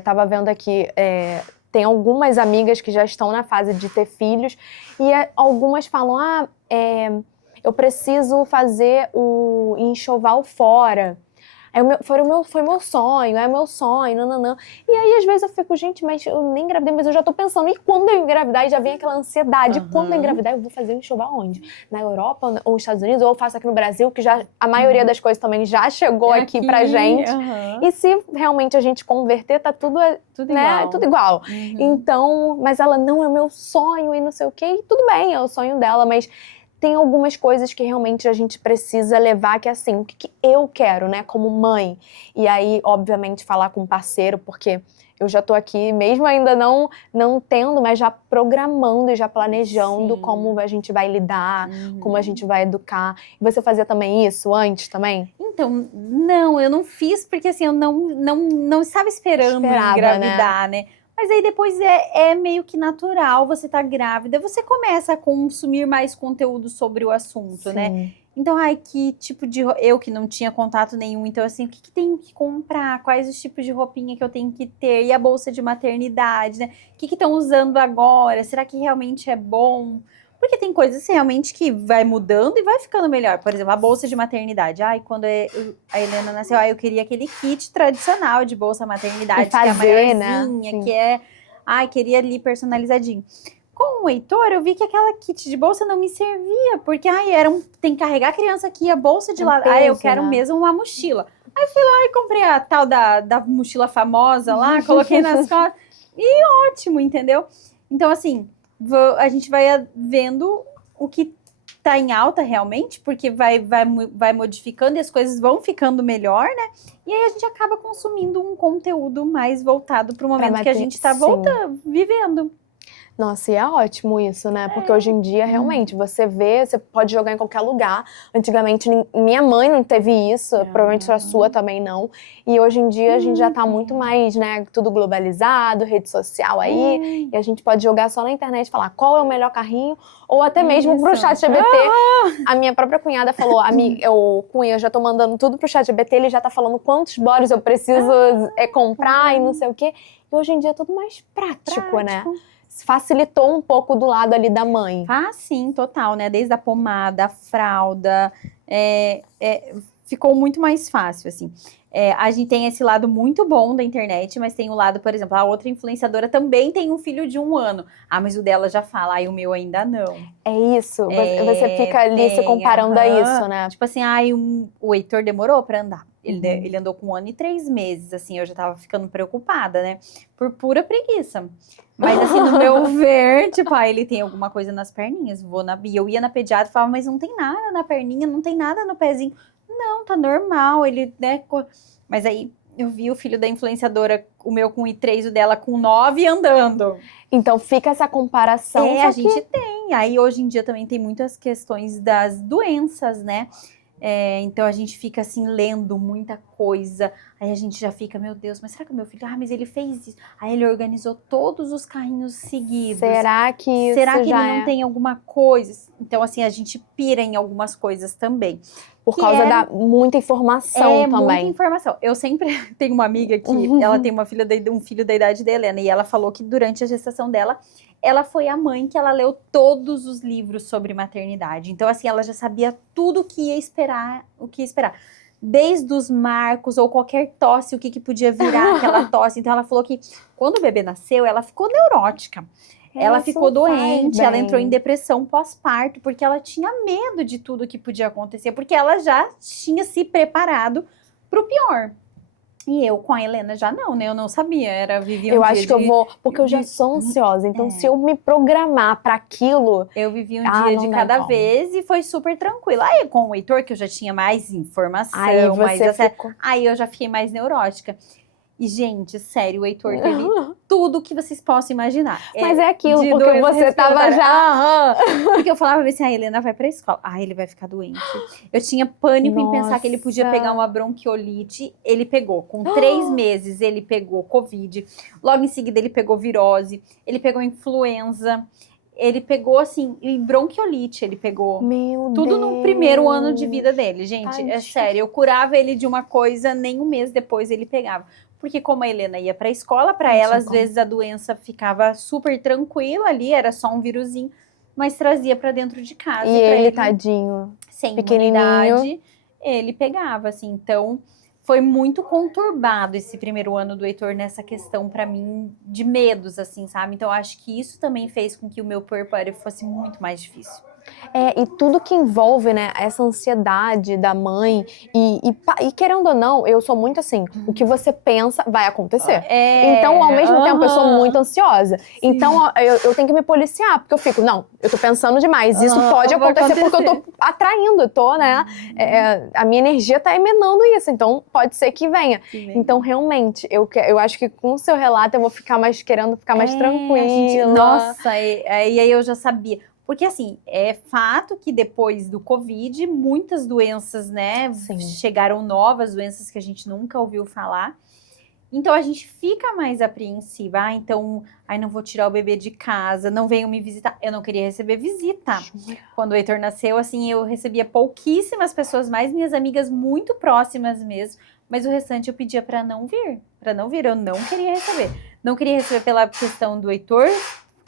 tava vendo aqui, tem algumas amigas que já estão na fase de ter filhos e algumas falam, eu preciso fazer o enxoval fora. Foi meu sonho, é meu sonho, nananã. E aí, às vezes, eu fico, gente, mas eu nem engravidei, mas eu já tô pensando, e quando eu engravidar? E já vem aquela ansiedade. Quando eu engravidar, eu vou fazer um enxoval onde? Na Europa, ou nos Estados Unidos, ou eu faço aqui no Brasil, que já a maioria das coisas também já chegou aqui pra gente. E se realmente a gente converter, tá tudo igual. Tudo igual. Então, mas ela, não, é o meu sonho e não sei o quê. E tudo bem, é o sonho dela, mas... Tem algumas coisas que realmente a gente precisa levar, que é assim, o que eu quero, né, como mãe. E aí, obviamente, falar com o parceiro, porque eu já tô aqui, mesmo ainda não tendo, mas já programando e já planejando como a gente vai lidar, como a gente vai educar. E você fazia também isso antes também? Então, não, eu não fiz, porque assim, eu não estava esperando engravidar, né? Mas aí depois é meio que natural, você tá grávida, você começa a consumir mais conteúdo sobre o assunto, né? Então, que tipo de... Eu que não tinha contato nenhum, então assim, o que tenho que comprar? Quais os tipos de roupinha que eu tenho que ter? E a bolsa de maternidade, né? O que estão usando agora? Será que realmente é bom? Porque tem coisas realmente que vai mudando e vai ficando melhor. Por exemplo, a bolsa de maternidade. Quando a Helena nasceu, eu queria aquele kit tradicional de bolsa maternidade, que é a maiorzinha, né? Que é... queria ali personalizadinho. Com o Heitor, eu vi que aquela kit de bolsa não me servia, porque tem que carregar a criança aqui, a bolsa de lado. Eu quero mesmo uma mochila. Aí fui lá e comprei a tal da mochila famosa lá, coloquei nas costas. E ótimo, entendeu? Então, assim... a gente vai vendo o que tá em alta realmente, porque vai modificando e as coisas vão ficando melhor, né? E aí a gente acaba consumindo um conteúdo mais voltado para o momento que a gente tá vivendo. Nossa, e é ótimo isso, né? Porque hoje em dia, realmente, você vê, você pode jogar em qualquer lugar. Antigamente, minha mãe não teve isso, provavelmente a sua também não. E hoje em dia, a gente já tá muito mais, né, tudo globalizado, rede social aí. E a gente pode jogar só na internet e falar qual é o melhor carrinho. Ou até mesmo pro ChatGPT. A minha própria cunhada falou, Cunha, eu já tô mandando tudo pro ChatGPT, ele já tá falando quantos bodies eu preciso comprar e não sei o quê. E hoje em dia é tudo mais prático, né? Facilitou um pouco do lado ali da mãe. Ah, sim, total, né? Desde a pomada, a fralda, ficou muito mais fácil, assim. A gente tem esse lado muito bom da internet, mas tem o lado, por exemplo, a outra influenciadora também tem um filho de 1 ano. Ah, mas o dela já fala, e o meu ainda não. É isso, você fica ali se comparando a isso, né? Tipo assim, o Heitor demorou pra andar. Ele andou com 1 ano e 3 meses, assim, eu já tava ficando preocupada, né? Por pura preguiça. Mas assim, no meu ver, tipo, ele tem alguma coisa nas perninhas. E eu ia na pediatra e falava, mas não tem nada na perninha, não tem nada no pezinho. Não, tá normal, ele, né? Mas aí eu vi o filho da influenciadora, o meu com I3, o dela com 9 andando. Então fica essa comparação. A gente tem. Aí hoje em dia também tem muitas questões das doenças, né? Então a gente fica assim lendo muita coisa, aí a gente já fica, meu Deus, mas será que o meu filho, mas ele fez isso, aí ele organizou todos os carrinhos seguidos, será que isso ele não tem alguma coisa? Então assim, a gente pira em algumas coisas também. Por causa da muita informação também. Muita informação. Eu sempre tenho uma amiga que ela tem um filho da idade da Helena, e ela falou que durante a gestação dela, ela foi a mãe que ela leu todos os livros sobre maternidade. Então, assim, ela já sabia tudo o que ia esperar. Desde os marcos ou qualquer tosse, o que podia virar aquela tosse. Então, ela falou que quando o bebê nasceu, ela ficou neurótica. Ela ficou doente, ela entrou em depressão pós-parto, porque ela tinha medo de tudo que podia acontecer, porque ela já tinha se preparado para o pior. E eu com a Helena já não, né? Eu não sabia, vivia um dia acho que eu vou, porque eu já sou ansiosa, então se eu me programar para aquilo... Eu vivi um dia de cada vez e foi super tranquilo. Aí com o Heitor, que eu já tinha mais informação, aí eu já fiquei mais neurótica. E, gente, sério, o Heitor teve tudo que vocês possam imaginar. Mas é aquilo, porque você tava já... Porque eu falava assim, a Helena vai pra escola. Ele vai ficar doente. Eu tinha pânico em pensar que ele podia pegar uma bronquiolite. Ele pegou. Com 3 meses, ele pegou Covid. Logo em seguida, ele pegou virose. Ele pegou influenza. Ele pegou, assim, bronquiolite, ele pegou. Meu tudo Deus. No primeiro ano de vida dele, gente. Tadinho. É sério, eu curava ele de uma coisa, nem 1 mês depois ele pegava. Porque como a Helena ia pra escola, pra ela, às vezes, a doença ficava super tranquila ali, era só um vírusinho, mas trazia pra dentro de casa. E ele, tadinho, sem imunidade, ele pegava, assim. Então, foi muito conturbado esse primeiro ano do Heitor nessa questão, pra mim, de medos, assim, sabe? Então, acho que isso também fez com que o meu puerpério fosse muito mais difícil. E tudo que envolve, né, essa ansiedade da mãe e querendo ou não, eu sou muito assim, o que você pensa vai acontecer. Então, ao mesmo tempo, eu sou muito ansiosa. Sim. Então, eu tenho que me policiar, porque eu fico, não, eu tô pensando demais, isso pode acontecer porque eu tô atraindo, eu tô, né, a minha energia tá emanando isso, então pode ser que venha. Então, realmente, eu acho que com o seu relato eu vou ficar querendo ficar mais tranquila. Nossa, e aí eu já sabia. Porque, assim, é fato que depois do Covid, muitas doenças, né, chegaram novas doenças que a gente nunca ouviu falar. Então, a gente fica mais apreensiva. Então, não vou tirar o bebê de casa, não venham me visitar. Eu não queria receber visita. Quando o Heitor nasceu, assim, eu recebia pouquíssimas pessoas, mais minhas amigas muito próximas mesmo. Mas o restante eu pedia para não vir. Eu não queria receber. Não queria receber pela questão do Heitor,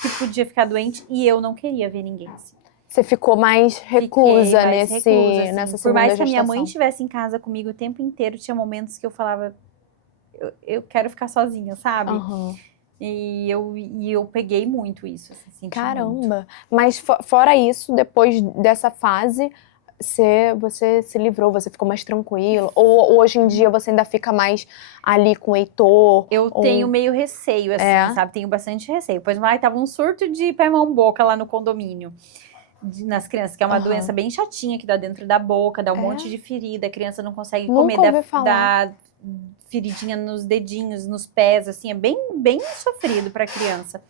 que podia ficar doente, e eu não queria ver ninguém assim. Você ficou mais reclusa nessa segunda gestação. Por mais que a minha mãe estivesse em casa comigo o tempo inteiro, tinha momentos que eu falava, eu quero ficar sozinha, sabe? E eu peguei muito isso. Assim, caramba! muito. Mas fora isso, depois dessa fase, você se livrou, você ficou mais tranquilo? Ou hoje em dia você ainda fica mais ali com o Heitor? Eu tenho meio receio, assim, sabe? Tenho bastante receio. Pois tava um surto de pé, mão, boca lá no condomínio. Nas crianças, que é uma doença bem chatinha que dá dentro da boca, dá um monte de ferida, a criança não consegue comer, dá feridinha nos dedinhos, nos pés, assim, é bem, bem sofrido pra criança.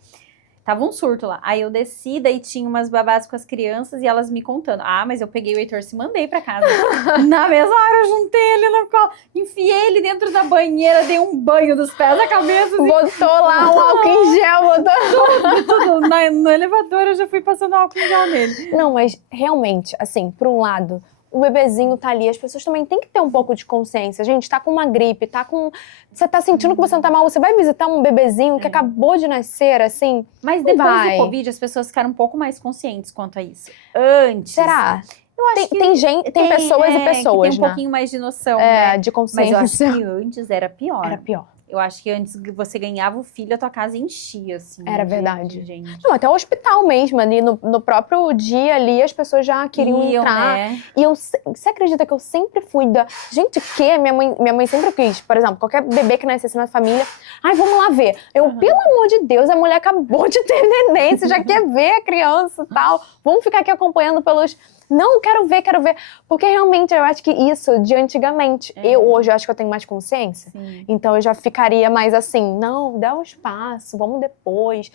Tava um surto lá. Aí eu desci, daí tinha umas babás com as crianças e elas me contando. Mas eu peguei o Heitor e mandei pra casa. Na mesma hora eu juntei ele no colo, enfiei ele dentro da banheira, dei um banho dos pés à cabeça. Assim. Botou lá um álcool em gel, tudo. No elevador eu já fui passando álcool em gel nele. Não, mas realmente, assim, por um lado, o bebezinho tá ali, as pessoas também têm que ter um pouco de consciência. Gente, tá com uma gripe, você tá sentindo que você não tá mal, você vai visitar um bebezinho que acabou de nascer, assim. Mas depois do Covid, as pessoas ficaram um pouco mais conscientes quanto a isso. Antes. Será? Eu acho tem pessoas e pessoas, que tem um pouquinho mais de noção, de consciência. Mas eu acho que antes era pior. Era pior. Eu acho que antes você ganhava o filho, a tua casa enchia, assim. Era verdade. Gente. Não, até o hospital mesmo, ali no próprio dia ali, as pessoas já queriam entrar. Né? E você acredita que eu sempre fui da... Gente, minha mãe sempre quis, por exemplo, qualquer bebê que nascesse na família, vamos lá ver. Pelo amor de Deus, a mulher acabou de ter neném, você já quer ver a criança e tal. Vamos ficar aqui acompanhando pelos... Não, quero ver. Porque realmente eu acho que isso de antigamente. Hoje eu acho que eu tenho mais consciência. Sim. Então eu já ficaria mais assim, não, dá um espaço, vamos depois.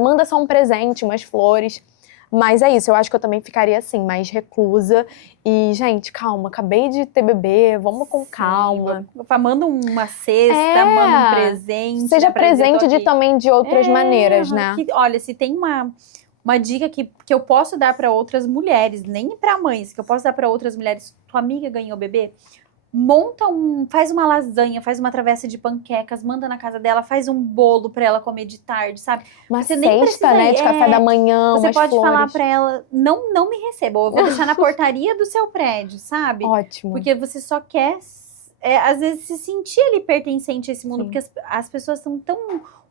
Manda só um presente, umas flores. Mas é isso, eu acho que eu também ficaria assim, mais reclusa. E, gente, calma, acabei de ter bebê, vamos com calma. Manda uma cesta, manda um presente. Seja presente também de outras maneiras, né? Olha, se tem uma dica que eu posso dar para outras mulheres, nem para mães, que eu posso dar para outras mulheres. Tua amiga ganhou bebê? Faz uma lasanha, faz uma travessa de panquecas, manda na casa dela, faz um bolo para ela comer de tarde, sabe? Uma cesta, né, de café da manhã, Você pode flores. falar para ela, não me receba, eu vou deixar na portaria do seu prédio, sabe? Ótimo. Porque você só quer, às vezes, se sentir ali pertencente a esse mundo, porque as pessoas estão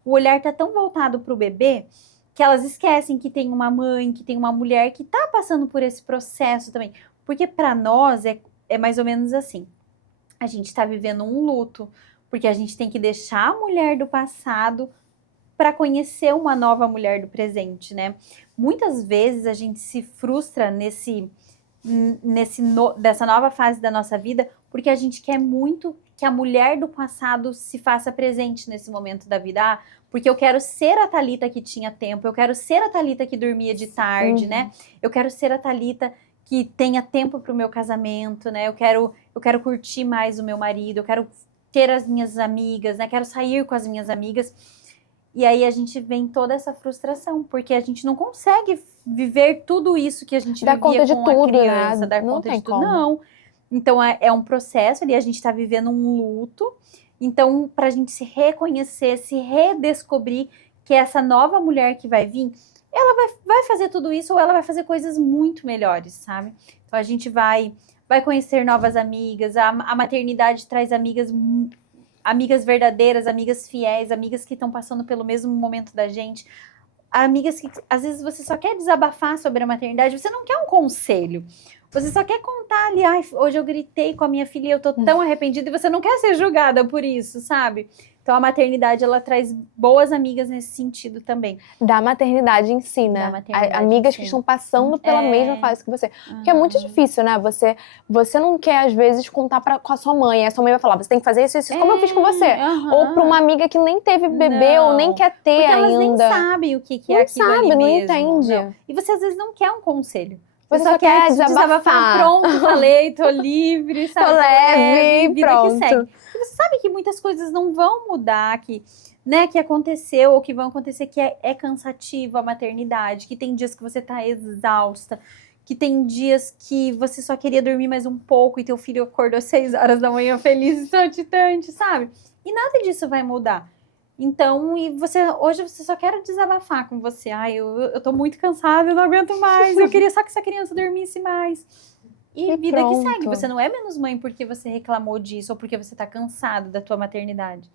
o olhar tá tão voltado pro bebê, que elas esquecem que tem uma mãe, que tem uma mulher que tá passando por esse processo também. Porque para nós é mais ou menos assim. A gente tá vivendo um luto, porque a gente tem que deixar a mulher do passado para conhecer uma nova mulher do presente, né? Muitas vezes a gente se frustra dessa nova fase da nossa vida, porque a gente quer muito que a mulher do passado se faça presente nesse momento da vida. Porque eu quero ser a Thalita que tinha tempo, eu quero ser a Thalita que dormia de tarde, né? Eu quero ser a Thalita que tenha tempo para o meu casamento, né? Eu quero curtir mais o meu marido, eu quero ter as minhas amigas, né? Quero sair com as minhas amigas. E aí a gente vem toda essa frustração, porque a gente não consegue viver tudo isso que a gente vivia com a criança, dar conta de tudo. Não. Então é um processo ali, a gente está vivendo um luto. Então, para a gente se reconhecer, se redescobrir que essa nova mulher que vai vir, ela vai fazer tudo isso ou ela vai fazer coisas muito melhores, sabe? Então, a gente vai conhecer novas amigas, a maternidade traz amigas verdadeiras, amigas fiéis, amigas que estão passando pelo mesmo momento da gente, amigas que às vezes você só quer desabafar sobre a maternidade, você não quer um conselho. Você só quer contar ali, hoje eu gritei com a minha filha e eu tô tão arrependida, e você não quer ser julgada por isso, sabe? Então a maternidade, ela traz boas amigas nesse sentido também. Da maternidade em si, né? Amigas que estão passando pela mesma fase que você. Porque é muito difícil, né? Você não quer, às vezes, contar com a sua mãe. A sua mãe vai falar, você tem que fazer isso, como eu fiz com você. Ou pra uma amiga que nem teve bebê ou nem quer ter porque ainda. Elas nem sabem o que é aquilo ali não mesmo. Entende. Não. E você, às vezes, não quer um conselho. Você só quer desabafar. Pronto, falei, tô livre, sabe? Tô leve, vida pronto. que segue. E você sabe que muitas coisas não vão mudar, que aconteceu ou que vão acontecer, que é cansativo a maternidade, que tem dias que você tá exausta, que tem dias que você só queria dormir mais um pouco e teu filho acordou 6 horas da manhã feliz e saltitante, sabe? E nada disso vai mudar. Então, hoje você só quer desabafar com você. Eu tô muito cansada, eu não aguento mais. Eu queria só que essa criança dormisse mais. E vida pronto. que segue. Você não é menos mãe porque você reclamou disso ou porque você tá cansado da tua maternidade.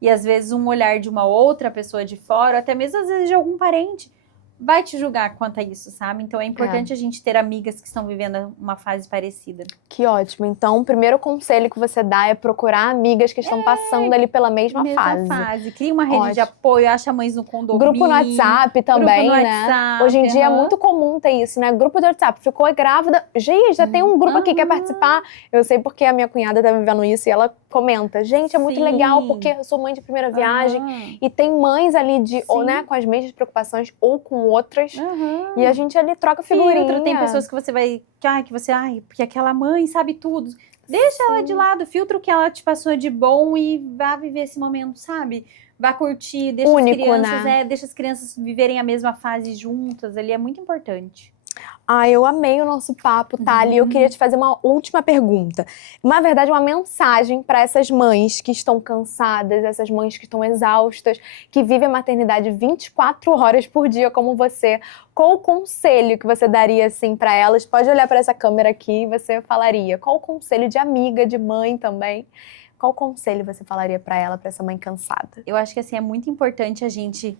E às vezes um olhar de uma outra pessoa de fora, ou até mesmo às vezes de algum parente, vai te julgar quanto a isso, sabe? Então é importante a gente ter amigas que estão vivendo uma fase parecida. Que ótimo. Então, o primeiro conselho que você dá é procurar amigas que estão passando ali pela mesma fase. Cria uma rede de apoio, acha mães no condomínio. Grupo no WhatsApp também, grupo no né? WhatsApp, Hoje em dia é muito comum ter isso, né? Grupo de WhatsApp. Ficou grávida. Gente, já tem um grupo aqui que quer participar. Eu sei porque a minha cunhada tá vivendo isso e ela comenta. Gente, é muito legal porque eu sou mãe de primeira viagem e tem mães ali ou, né, com as mesmas preocupações ou com outras. E a gente ali troca figurinha. Tem pessoas que você vai... porque aquela mãe sabe tudo. Deixa ela de lado, filtra o que ela te passou de bom e vá viver esse momento, sabe? Vá curtir, deixa as crianças, né? Deixa as crianças viverem a mesma fase juntas, ali é muito importante. Eu amei o nosso papo, Thali. Eu queria te fazer uma última pergunta. Na verdade, uma mensagem para essas mães que estão cansadas, essas mães que estão exaustas, que vivem a maternidade 24 horas por dia como você. Qual o conselho que você daria assim para elas? Pode olhar para essa câmera aqui e você falaria. Qual o conselho de amiga, de mãe também? Qual conselho você falaria para ela, para essa mãe cansada? Eu acho que assim é muito importante a gente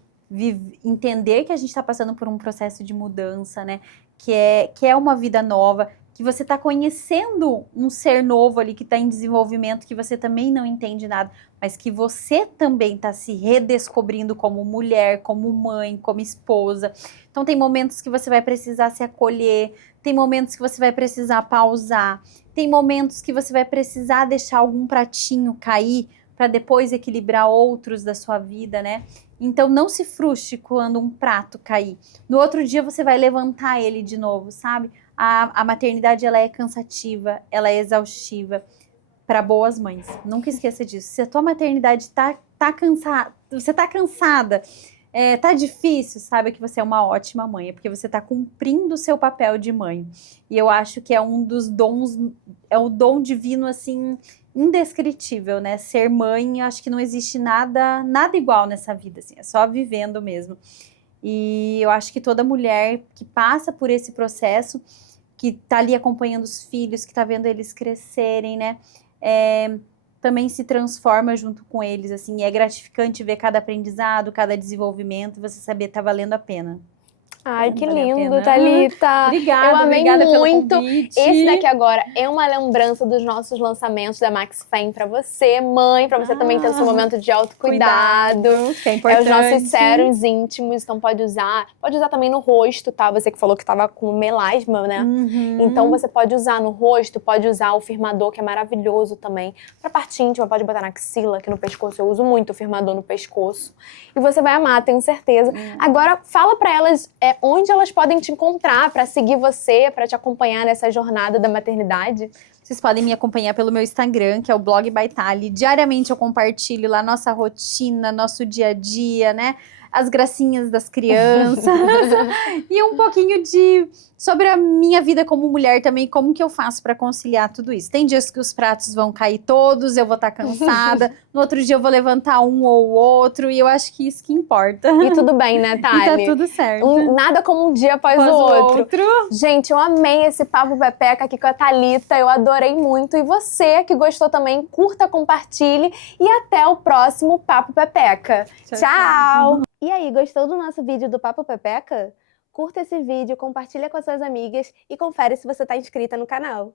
entender que a gente está passando por um processo de mudança, né? Que é uma vida nova, que você está conhecendo um ser novo ali que está em desenvolvimento, que você também não entende nada, mas que você também está se redescobrindo como mulher, como mãe, como esposa. Então tem momentos que você vai precisar se acolher, tem momentos que você vai precisar pausar, tem momentos que você vai precisar deixar algum pratinho cair para depois equilibrar outros da sua vida, né? Então não se frustre quando um prato cair. No outro dia você vai levantar ele de novo, sabe? A maternidade ela é cansativa, ela é exaustiva para boas mães. Nunca esqueça disso. Se a tua maternidade tá cansada, você tá cansada, tá difícil, sabe que você é uma ótima mãe, é porque você tá cumprindo o seu papel de mãe. E eu acho que é um dos dons, é o dom divino assim indescritível, né? Ser mãe, acho que não existe nada igual nessa vida, assim, é só vivendo mesmo. E eu acho que toda mulher que passa por esse processo, que tá ali acompanhando os filhos, que tá vendo eles crescerem, né? Também se transforma junto com eles, assim, é gratificante ver cada aprendizado, cada desenvolvimento, você saber tá valendo a pena. Ai, que lindo, Thalita. Obrigada, eu amei obrigada muito. Pelo convite. Esse daqui agora é uma lembrança dos nossos lançamentos da Max Fem pra você, mãe, pra você também ter o seu momento de autocuidado. Que é importante. Os nossos sérums íntimos, então pode usar também no rosto, tá? Você que falou que tava com melasma, né? Então você pode usar no rosto, pode usar o firmador, que é maravilhoso também. Pra parte íntima, pode botar na axila, aqui no pescoço. Eu uso muito o firmador no pescoço. E você vai amar, tenho certeza. Agora, fala pra elas onde elas podem te encontrar para seguir você, para te acompanhar nessa jornada da maternidade. Vocês podem me acompanhar pelo meu Instagram, que é o Blog by Thali. Diariamente eu compartilho lá nossa rotina, nosso dia a dia, né? As gracinhas das crianças. E um pouquinho sobre a minha vida como mulher também, como que eu faço para conciliar tudo isso. Tem dias que os pratos vão cair todos, eu vou estar cansada. No outro dia eu vou levantar um ou outro. E eu acho que isso que importa. E tudo bem, né, Thali? E tá tudo certo. Nada como um dia após o outro. Gente, eu amei esse Papo Pepeca aqui com a Thalita. Eu adorei muito. E você que gostou também, curta, compartilhe. E até o próximo Papo Pepeca. Tchau! E aí, gostou do nosso vídeo do Papo Pepeca? Curta esse vídeo, compartilha com as suas amigas e confere se você está inscrita no canal.